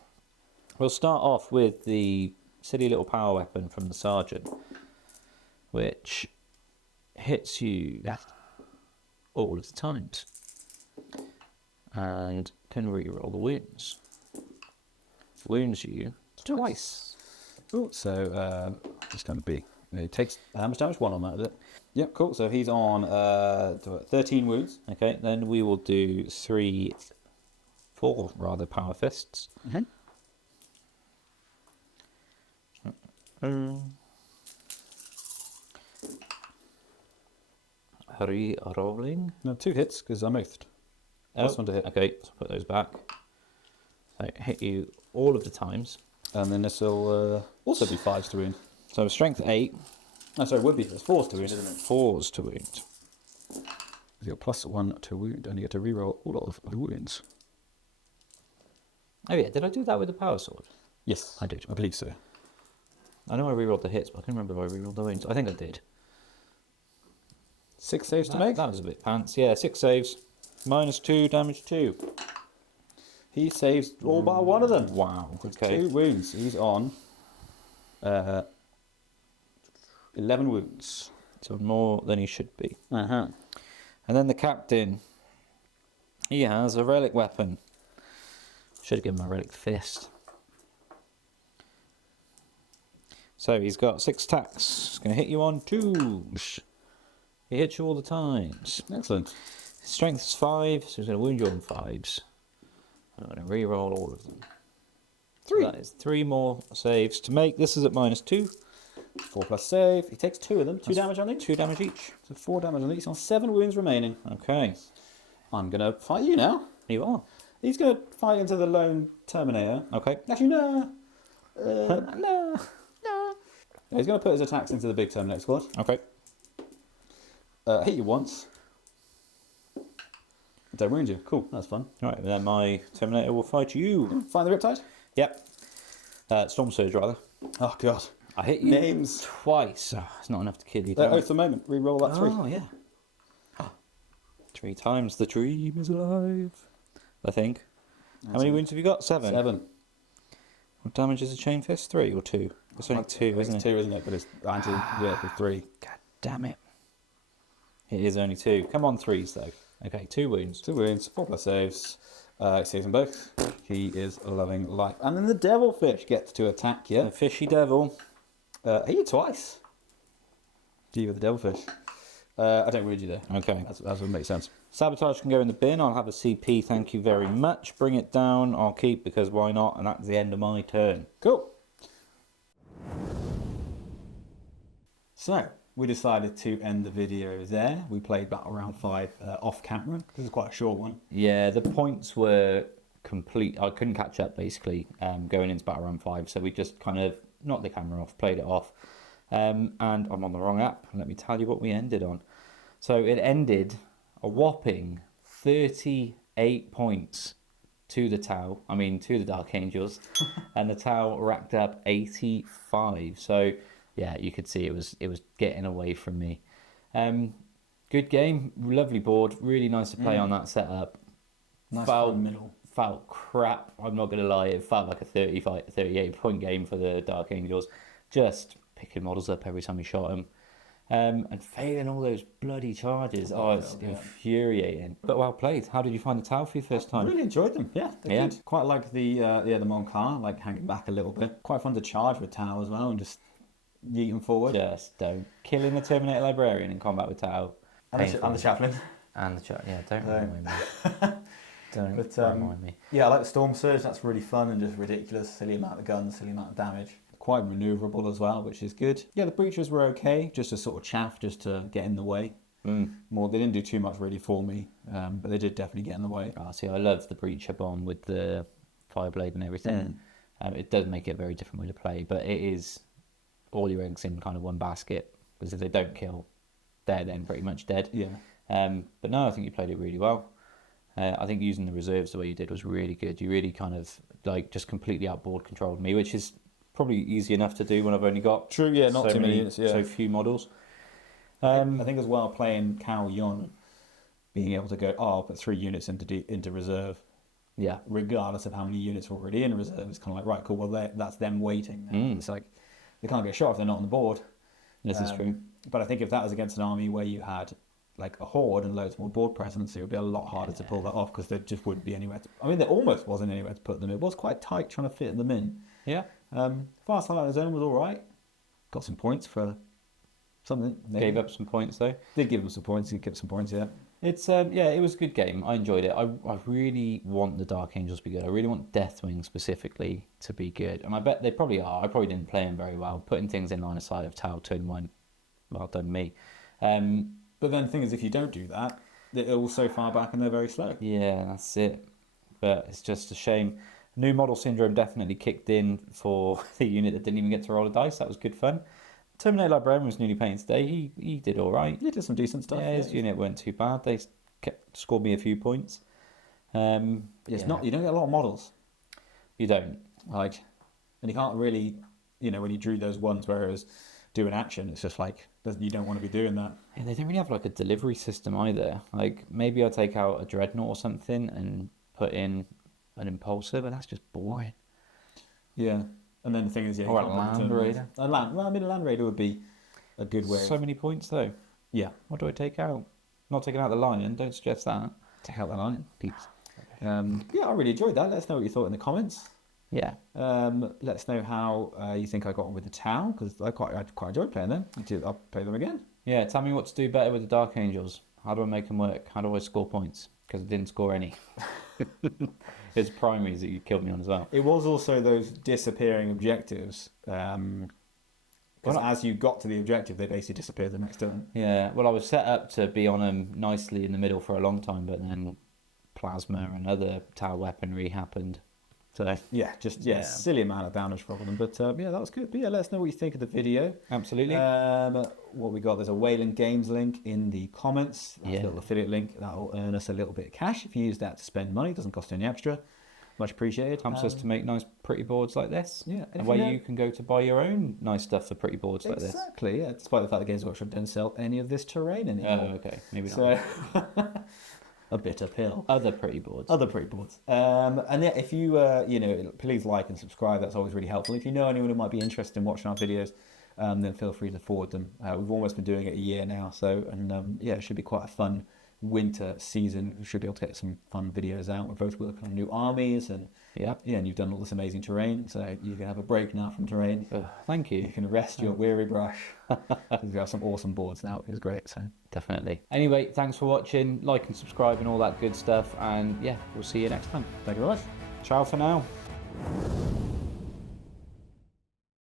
We'll start off with the silly little power weapon from the Sergeant, which hits you all of the times. And can re-roll the wounds. Wounds you twice. Cool. So it's going to be. He takes how much damage? 1 on that, is it? Yep, cool. So he's on 13 wounds. Okay, then we will do 4 rather power fists. Re-rolling. No, 2 hits because I'm oathed. Plus 1 to hit. Okay, so put those back. So hit you all of the times. And then this will also be 5s to wound. So strength 8. No, sorry, it would be. It's 4s to wound, isn't it? 4s to wound. With your +1 to wound, and you get to reroll all of the wounds. Oh yeah, did I do that with the power sword? Yes, I did. I believe so. I know I rerolled the hits, but I can't remember if I rerolled the wounds. I think I did. 6 saves to make. That was a bit pants. Yeah, 6 saves. -2, damage 2. He saves all but one of them. Wow. Takes Okay. 2 wounds. He's on 11 wounds. So more than he should be. Uh-huh. And then the captain. He has a relic weapon. Should have given him a relic fist. So he's got 6 attacks. He's going to hit you on 2s. He hits you all the times. Excellent. His strength is 5, so he's going to wound you on 5s. I'm going to re-roll all of them. 3. So that is 3 more saves to make. This is at -2. 4 plus save. He takes 2 of them. 2 damage on each. 2 damage each. So 4 damage on each. He's on 7 wounds remaining. Okay. I'm going to fight you now. You are. He's going to fight into the lone Terminator. Okay. Actually, no. No. He's going to put his attacks into the big Terminator squad. Okay. Hit you once. Don't wound you. Cool, that's fun. Right, then my Terminator will fight you. Find the Riptide? Yep. Storm Surge, rather. Oh, God. I hit you Names. twice. Oh, it's not enough to kill you. don't Oath the moment. Re-roll that 3. Oh, yeah. 3 times the dream is alive. I think. How many wounds have you got? 7. 7. What damage is a chain fist? 3 or 2? It's only 2, isn't It's it? 2, isn't it? But it's anti, yeah, for 3. God damn it. It is only 2. Come on, 3s though. Okay, 2 wounds. 2 wounds, 4 plus saves. He saves them both. He is loving life. And then the Devilfish gets to attack you. The fishy devil. Hit you twice. Do you with the Devilfish? I don't wound you there. Okay. That would make sense. Sabotage can go in the bin. I'll have a CP, thank you very much. Bring it down. I'll keep because why not? And that's the end of my turn. Cool. So, we decided to end the video there. We played Battle Round 5 off camera. This is quite a short one. Yeah, the points were complete. I couldn't catch up basically going into Battle Round 5. So we just kind of knocked the camera off, played it off. And I'm on the wrong app. Let me tell you what we ended on. So it ended a whopping 38 points to the Tau. I mean, to the Dark Angels. And the Tau racked up 85. So yeah, you could see it was getting away from me. Good game, lovely board, really nice to play on that setup. Nice felt, middle. Felt crap, I'm not going to lie. It felt like a 38 point game for the Dark Angels. Just picking models up every time you shot them. And failing all those bloody charges. Oh, it's infuriating. But well played. How did you find the Tau for your first time? Really enjoyed them. Yeah, they're Yeah. good. Quite like the Moncar, like hanging back a little bit. Quite fun to charge with Tau as well and just yeet them forward. Just don't. Killing the Terminator Librarian in combat with Tau. And the Chaplain. And the yeah, don't No. remind me. Don't But, remind me. Yeah, I like the Storm Surge. That's really fun and just ridiculous. Silly amount of guns, silly amount of damage. Quite manoeuvrable as well, which is good. Yeah, the Breachers were okay. Just a sort of chaff, just to get in the way. More, they didn't do too much really for me, but they did definitely get in the way. Oh, see, I love the Breacher bomb with the Fireblade and everything. It does make it a very different way to play, but it is all your eggs in kind of one basket, because if they don't kill, they're then pretty much dead. Yeah. But no, I think you played it really well. I think using the reserves the way you did was really good. You really kind of like just completely outboard controlled me, which is probably easy enough to do when I've only got True, yeah, not too many units, yeah. so few models. I think as well, playing Cao Yun, being able to go, I'll put 3 units into reserve, Yeah, regardless of how many units are already in reserve. It's kind of like, right, cool, well, that's them waiting now. It's like, they can't get shot if they're not on the board. this is true. But I think if that was against an army where you had like a horde and loads more board presence, it would be a lot harder to pull that off, because there just wouldn't be anywhere to... I mean, there almost wasn't anywhere to put them. It was quite tight trying to fit them in. Yeah, Fast Highlighter Zone was all right. Got some points for something. Maybe. gave up some points though. Did give them some points. Did give some points, yeah. It's yeah, it was a good game. I enjoyed it. I really want the Dark Angels to be good. I really want Deathwing specifically to be good, and I bet they probably are. I probably didn't play them very well. Putting things in line of sight of Tau turn 1, well done me. But then the thing is, if you don't do that, they're all so far back and they're very slow. Yeah, that's it. But it's just a shame. New model syndrome definitely kicked in for the unit that didn't even get to roll a dice. That was good fun. Terminator Librarian was newly playing today. He did all right. He did some decent stuff. Yeah, his unit weren't too bad. They scored me a few points. It's not. You don't get a lot of models. You don't. Like, And you can't really, when you drew those ones, whereas doing action, it's just like, you don't want to be doing that. Yeah, they don't really have like a delivery system either. Like maybe I'll take out a dreadnought or something and put in an impulsor, but that's just boring. Yeah. And then the thing is, or a land raider. A land raider would be a good way. So many points though. Yeah. What do I take out? Not taking out the lion. Don't suggest that. Take out the lion, peeps. I really enjoyed that. Let us know what you thought in the comments. Yeah. Let us know how you think I got on with the Tau, because I quite enjoyed playing them. I'll play them again. Yeah, tell me what to do better with the Dark Angels. How do I make them work? How do I score points? Because I didn't score any. It's primaries that you killed me on as well. It was also those disappearing objectives. Because as you got to the objective, they basically disappeared the next turn. Yeah, well, I was set up to be on them nicely in the middle for a long time, but then plasma and other Tau weaponry happened. So silly amount of damage for them. But that was good. But let us know what you think of the video. Absolutely. What we got, there's a Wayland Games link in the comments. That's a little affiliate link. That'll earn us a little bit of cash if you use that to spend money. It doesn't cost any extra. Much appreciated. Helps us to make nice pretty boards like this. Yeah. And where you can go to buy your own nice stuff for pretty boards like this. Exactly, yeah. Despite the fact that Games Workshop don't sell any of this terrain anymore. Oh, okay. Maybe not. So a bitter pill. Other pretty boards. If you please like and subscribe. That's always really helpful. If you know anyone who might be interested in watching our videos, then feel free to forward them. We've almost been doing it a year now, it should be quite a fun winter season. We should be able to get some fun videos out. We're both working on new armies, and and you've done all this amazing terrain, so you can have a break now from terrain. Thank you. You can rest your weary brush. We have some awesome boards now. It was great. So definitely. Anyway, thanks for watching. Like and subscribe and all that good stuff. And we'll see you next time. Thank you very much. Ciao for now.